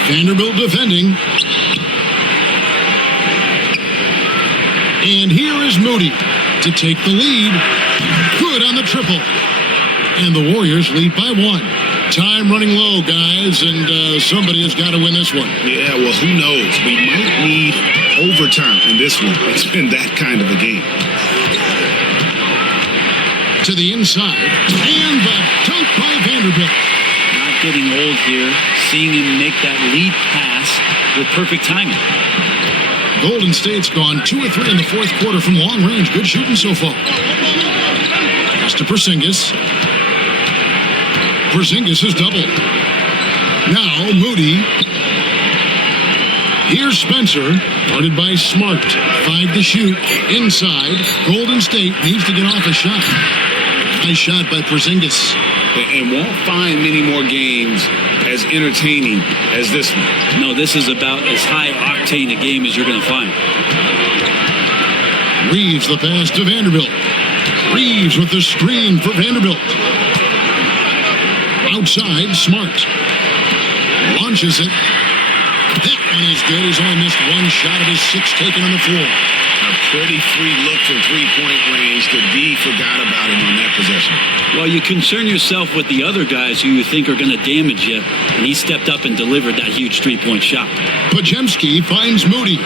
Vanderbilt defending. And here is Moody to take the lead. Good on the triple. And the Warriors lead by 1. Time running low, guys, and somebody has got to win this one. Yeah, well, who knows? We might need overtime in this one. It's been that kind of a game. To the inside. And the dunk by Vanderbilt. Not getting old here. Seeing him make that lead pass with perfect timing. Golden State's gone 2 of 3 in the fourth quarter from long range. Good shooting so far. Pass to Porzingis. Porzingis is doubled. Now Moody. Here's Spencer, guarded by Smart. 5 to shoot. Inside. Golden State needs to get off a shot. Nice shot by Porzingis. And won't find many more games as entertaining as this one. No, this is about as high-octane a game as you're going to find. Reeves the pass to Vanderbilt. Reeves with the screen for Vanderbilt. Outside, Smart. Launches it. That one is good. He's only missed 1 shot of his 6 taken on the floor. A pretty free look from three-point range. The D forgot about him on that possession. Well, you concern yourself with the other guys who you think are going to damage you, and he stepped up and delivered that huge three-point shot. Pajemski finds Moody.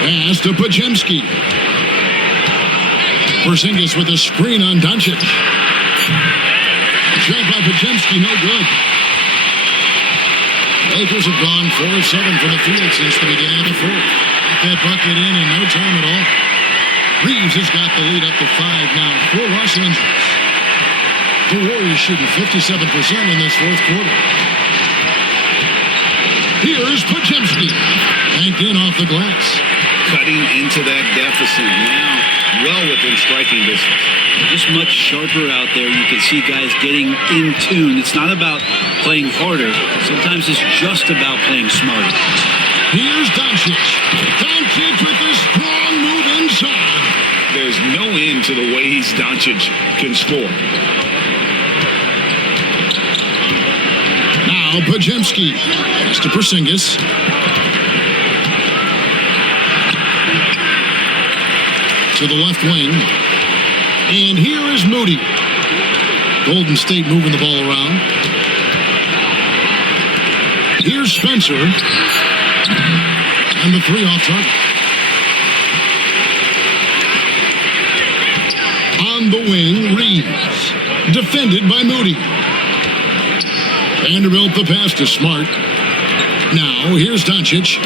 Pass to Pajemski. Porzingis with a screen on Doncic. Shot by Podziemski, no good. Lakers have gone 4 of 7 from the field since the beginning of the fourth. Got that bucket in no time at all. Reeves has got the lead up to 5 now for Los Angeles. The Warriors shooting 57% in this fourth quarter. Here's Podziemski. Banked in off the glass. Cutting into that deficit now, well within striking distance. Just much sharper out there. You can see guys getting in tune. It's not about playing harder. Sometimes it's just about playing smarter. Here's Doncic. Doncic with a strong move inside. There's no end to the ways Doncic can score. Now Podziemski. Pass to Porzingis. To the left wing. And here is Moody. Golden State moving the ball around. Here's Spencer. And the 3 off target. On the wing, Reeves. Defended by Moody. Vanderbilt the pass to Smart. Now, here's Doncic.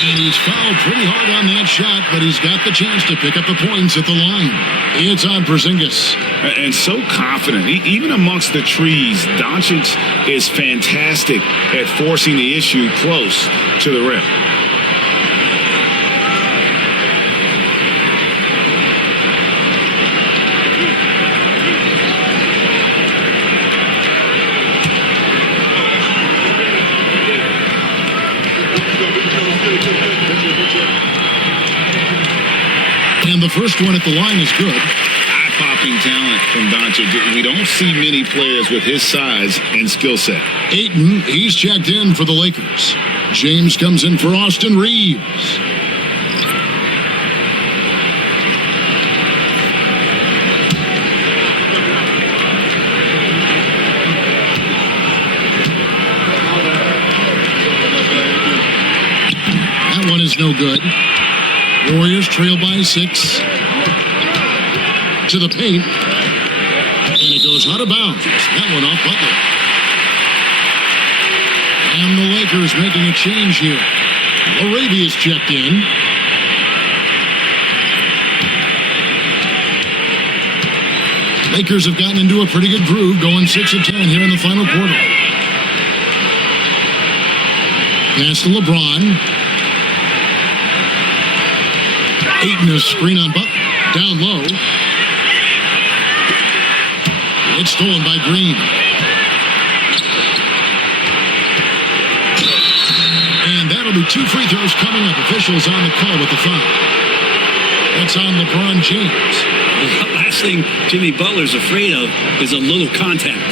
And he's fouled pretty hard on that shot, but he's got the chance to pick up the points at the line. It's on Porzingis. And so confident. Even amongst the trees, Doncic is fantastic at forcing the issue close to the rim. And the first one at the line is good. Eye-popping talent from Doncic. We don't see many players with his size and skill set. Ayton, he's checked in for the Lakers. James comes in for Austin Reeves. That one is no good. Warriors trail by 6. To the paint. And it goes out of bounds. That one off Butler. And the Lakers making a change here. Arabia's checked in. Lakers have gotten into a pretty good groove, going 6 of 10 here in the final quarter. Pass to LeBron. Ayton a screen on Butler. Down low. It's stolen by Green. And that'll be 2 free throws coming up. Officials on the call with the foul. That's on LeBron James. The last thing Jimmy Butler's afraid of is a little contact.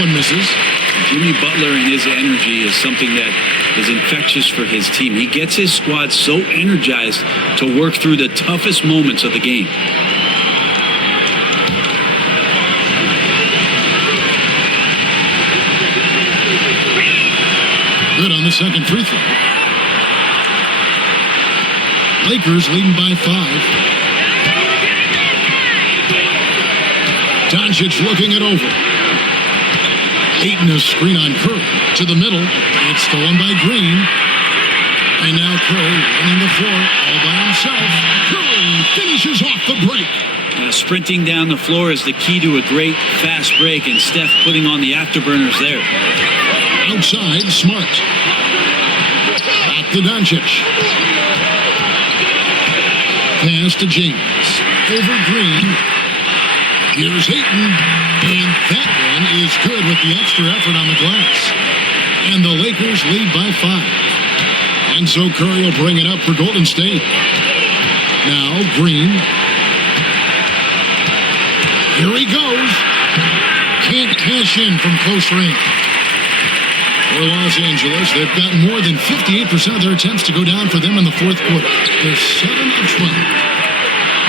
Misses. Jimmy Butler and his energy is something that is infectious for his team. He gets his squad so energized to work through the toughest moments of the game. Good on the second free throw. Lakers leading by 5. Doncic looking it over. Ayton a screen on Curry to the middle. It's stolen by Green. And now Curry running the floor all by himself. Curry finishes off the break. Sprinting down the floor is the key to a great fast break, and Steph putting on the afterburners there. Outside, Smart. Back to Doncic. Pass to James. Over Green. Here's Ayton. And that one is good with the extra effort on the glass. And the Lakers lead by 5. And so Curry will bring it up for Golden State. Now Green. Here he goes. Can't cash in from close range. For Los Angeles, they've got more than 58% of their attempts to go down for them in the fourth quarter. They're 7 of 12.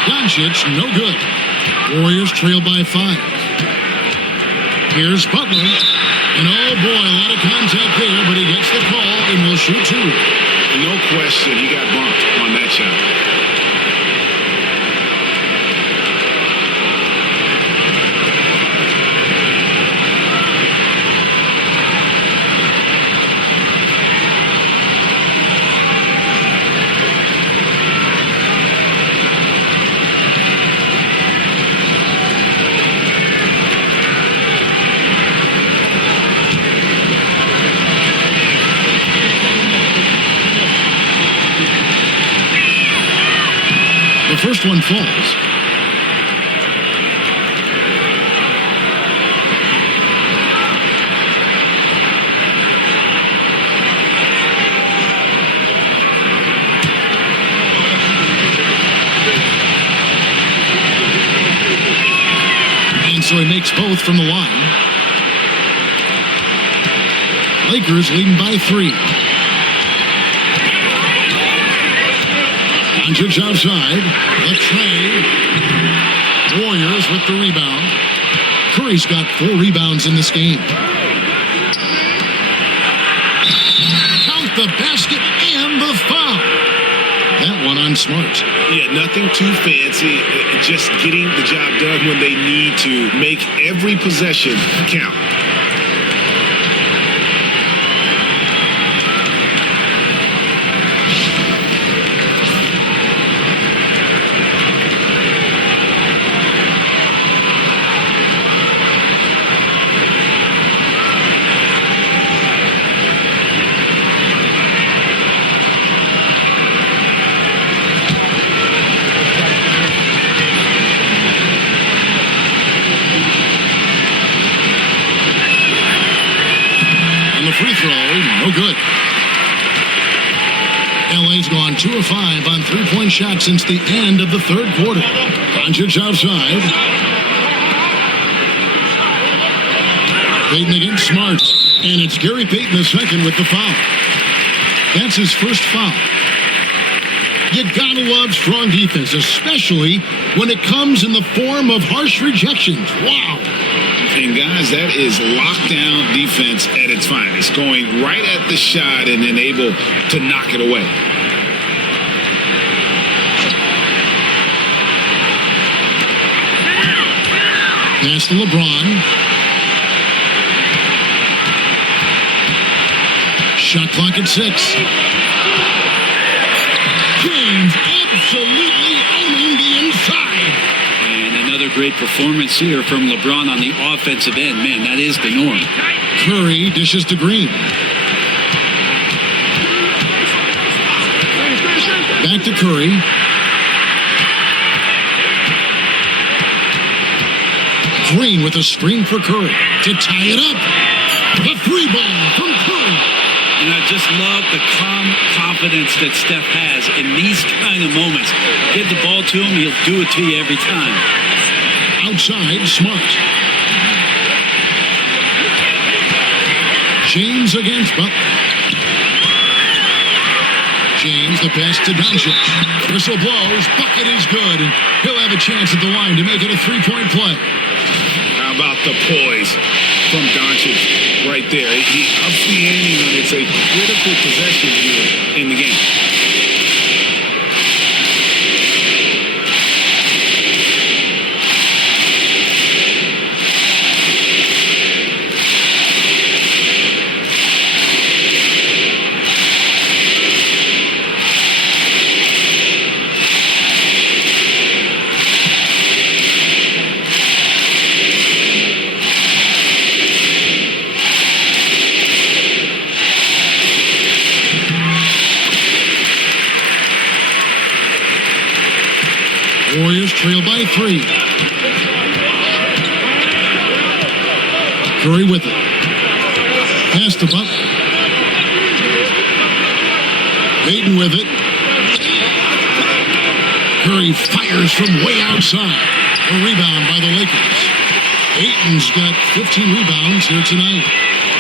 Doncic, no good. Warriors trail by 5. Here's Butler. And oh boy, a lot of contact there, but he gets the call and will shoot 2. No question, he got bumped on that shot. The first one falls. And so he makes both from the line. Lakers leading by 3. Doncic outside. A tray. Warriors with the rebound. Curry's got 4 rebounds in this game. Count the basket and the foul. That one on Smart. Yeah, nothing too fancy. Just getting the job done when they need to. Make every possession count. Free throw, no good. LA's gone 2 of 5 on 3-point shots since the end of the third quarter. Doncic outside. Payton against Smart. And it's Gary Payton II with the foul. That's his first foul. You gotta love strong defense, especially when it comes in the form of harsh rejections. Wow. And guys, that is lockdown defense at its finest. Going right at the shot and then able to knock it away. Pass to LeBron. Shot clock at 6. James absolutely owning the inside. And another great performance here from LeBron on the offensive end. Man, that is the norm. Curry dishes to Green. Back to Curry. Green with a screen for Curry to tie it up. The 3-ball from Curry. And I just love the calm confidence that Steph has in these kind of moments. Give the ball to him, he'll do it to you every time. Outside, Smart. James against Butler. James, the pass to Doncic. Whistle blows, bucket is good, and he'll have a chance at the line to make it a 3-point play. How about the poise from Doncic right there? He ups the ante when it's a critical possession here in the game. Warriors trail by 3. Curry with it. Pass to Butler. Payton with it. Curry fires from way outside. A rebound by the Lakers. Payton's got 15 rebounds here tonight.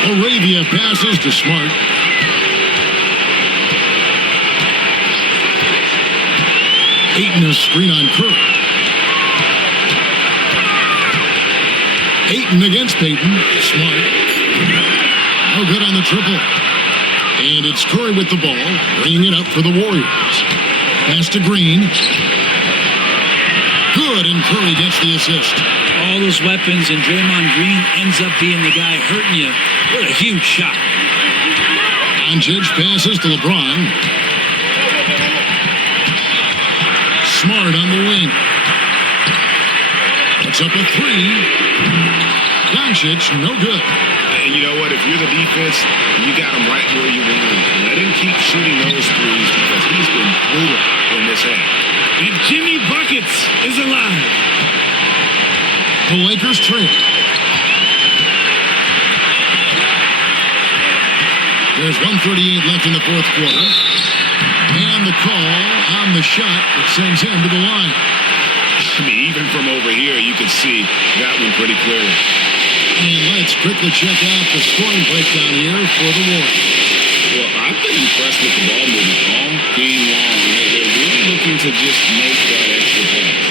Arabia passes to Smart. Ayton a screen on Curry. Ayton against Payton. Smart. No good on the triple. And it's Curry with the ball, bringing it up for the Warriors. Pass to Green. Good, and Curry gets the assist. All those weapons, and Draymond Green ends up being the guy hurting you. What a huge shot. Doncic passes to LeBron. Smart on the wing. Puts up a three. Doncic, no good. And you know what? If you're the defense, you got him right where you want him. Let him keep shooting those threes because he's been brutal in this half. And Jimmy Buckets is alive. The Lakers trail. There's 1:38 left in the fourth quarter. And the call on the shot that sends him to the line. I mean, even from over here, you can see that one pretty clearly. And let's quickly check out the scoring breakdown here for the Warriors. Well, I've been impressed with the ball movement all game long. They're really looking to just make that extra pass.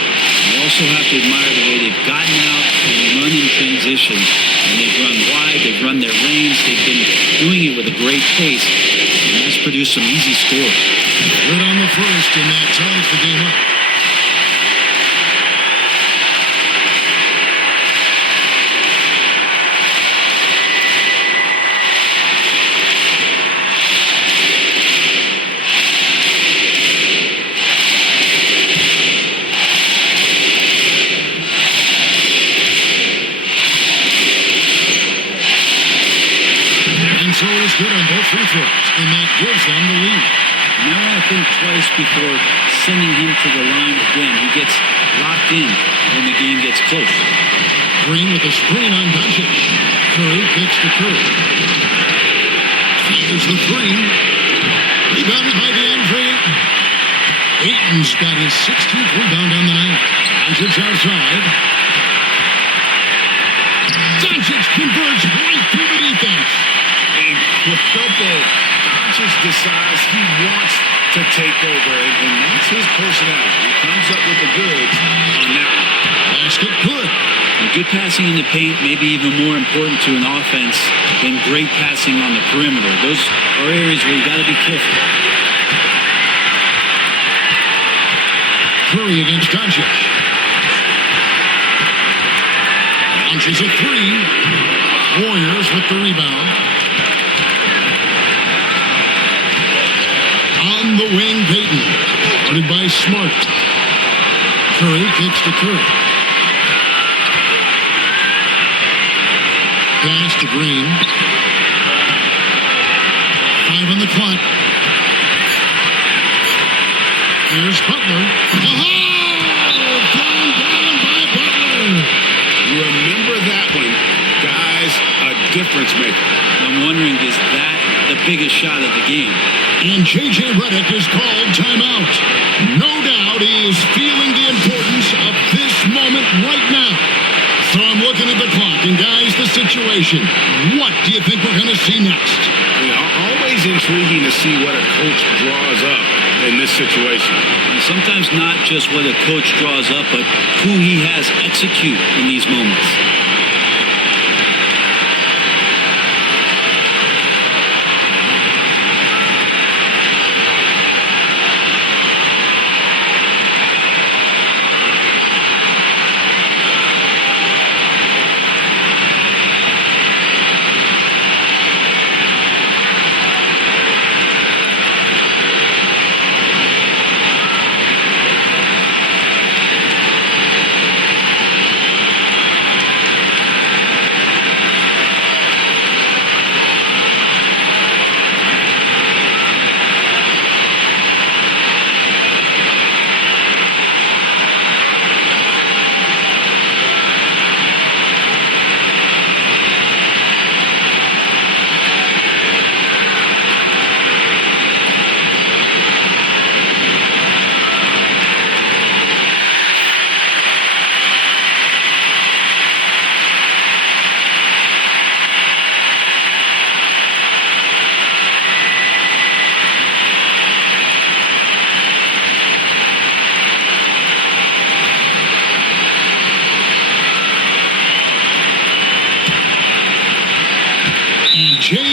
You also have to admire the way they've gotten out and run in transition. And they've run wide, they've run their lanes, they've been doing it with a great pace. And that's produced some easy scores. Good on the first, and that ties the game up. So is good on both free throws, and that gives them the lead. You might want to think twice before sending him to the line again. He gets locked in when the game gets close. Green with a screen on Doncic. Curry kicks to Curry. Fires the three. Rebounded by DeAndre Ayton. Ayton's got his 16th rebound on the night. Doncic outside. Doncic converts right through the defense. Incredible. Doncic decides he wants to take over, and that's his personality. He comes up with the goods on that one. Basket good. And good passing in the paint may be even more important to an offense than great passing on the perimeter. Those are areas where you got to be careful. Curry against Doncic. Launches a three. Warriors with the rebound. On the wing, Payton. Guarded by Smart. Curry kicks to Curry. Pass to Green. 5 on the clock. Here's Butler. Oh! Thrown down by Butler. Remember that one. Guys, a difference maker. I'm wondering, is that the biggest shot of the game? And J.J. Redick is called timeout. No doubt he is feeling the importance of this moment right now. So I'm looking at the clock, and guys, the situation. What do you think we're going to see next? Always intriguing to see what a coach draws up in this situation. And sometimes not just what a coach draws up, but who he has execute in these moments.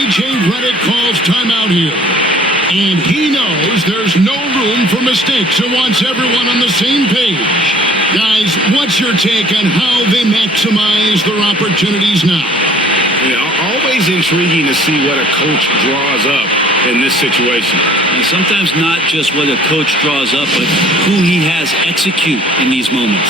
J. Redick calls timeout here. And he knows there's no room for mistakes and wants everyone on the same page. Guys, what's your take on how they maximize their opportunities now? Yeah, always intriguing to see what a coach draws up in this situation. And sometimes not just what a coach draws up, but who he has execute in these moments.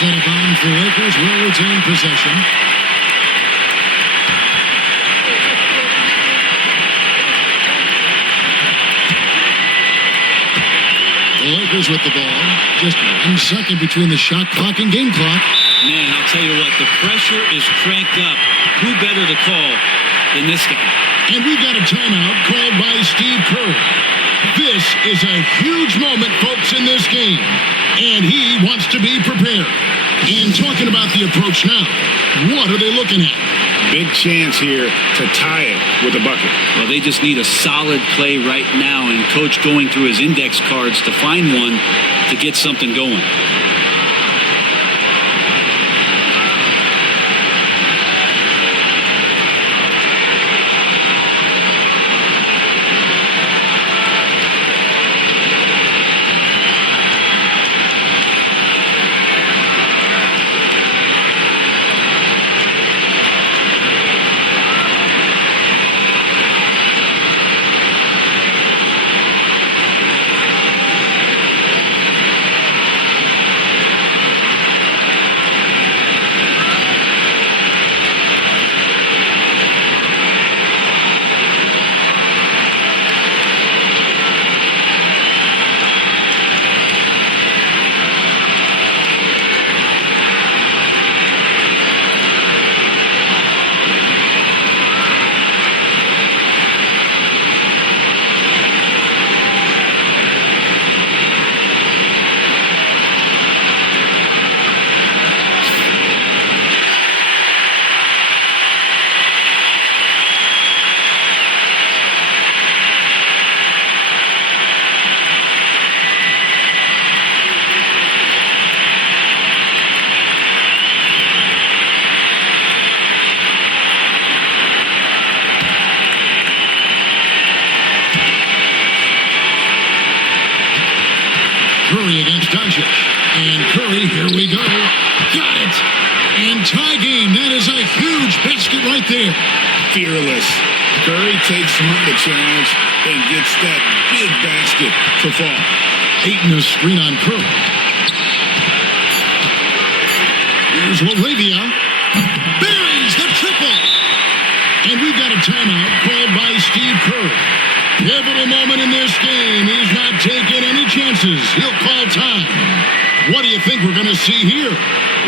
Out of bounds. The Lakers will retain possession. The Lakers with the ball. Just 1 second between the shot clock and game clock. Man, I'll tell you what, the pressure is cranked up. Who better to call than this guy? And we've got a timeout called by Steve Kerr. This is a huge moment, folks, in this game. And he wants to be prepared. And talking about the approach now, what are they looking at? Big chance here to tie it with a bucket. Well, they just need a solid play right now, and Coach going through his index cards to find one to get something going. Curry against Doncic. And Curry, here we go. Got it. And tie game. That is a huge basket right there. Fearless. Curry takes on the challenge and gets that big basket to fall. Ayton a screen on Curry. Here's Laravia. Buries the triple. And we've got a timeout called by Steve Kerr. Pivotal moment in this game. He's not taking any chances. He'll call time. What do you think we're going to see here?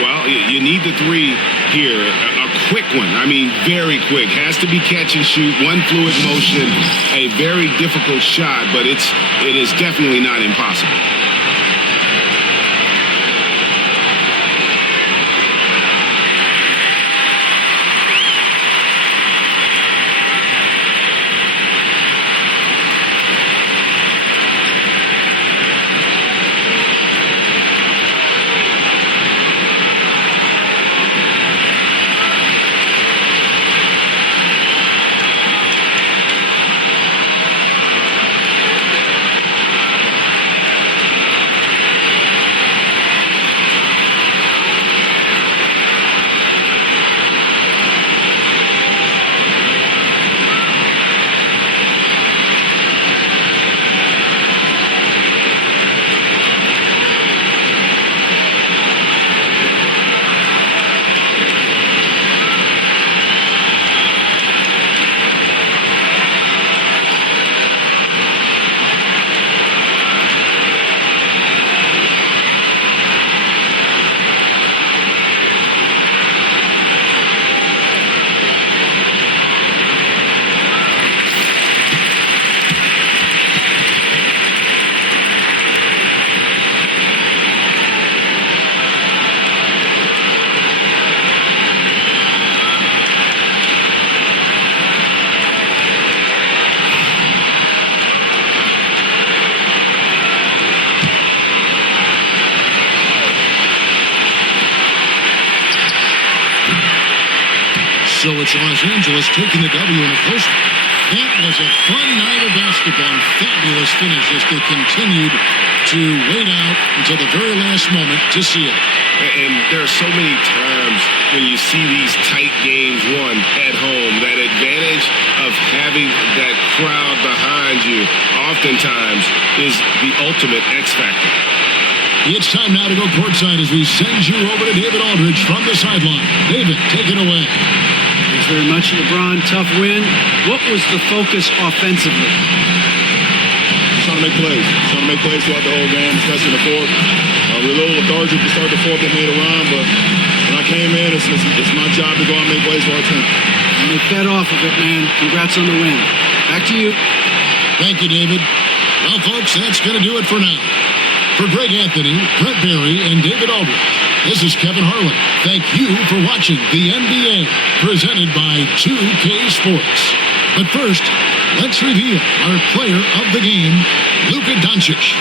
Well, you need the three here. A quick one. I mean, very quick. Has to be catch and shoot. One fluid motion. A very difficult shot, but it is definitely not impossible. it's Los Angeles taking the W in a close one. That was a fun night of basketball and fabulous finish as they continued to wait out until the very last moment to see it. And there are so many times when you see these tight games won at home, that advantage of having that crowd behind you oftentimes is the ultimate X factor. It's time now to go courtside as we send you over to David Aldridge from the sideline. David, take it away. Thanks very much, LeBron. Tough win. What was the focus offensively? Trying to make plays. Trying to make plays throughout the whole game, especially in the fourth. We're a little lethargic to start the fourth and made a run, but when I came in, it's my job to go out and make plays for our team. And they fed off of it, man. Congrats on the win. Back to you. Thank you, David. Well, folks, that's going to do it for now. For Greg Anthony, Brett Berry, and David Aldridge, this is Kevin Harlan. Thank you for watching the NBA, presented by 2K Sports. But first, let's reveal our player of the game, Luka Doncic.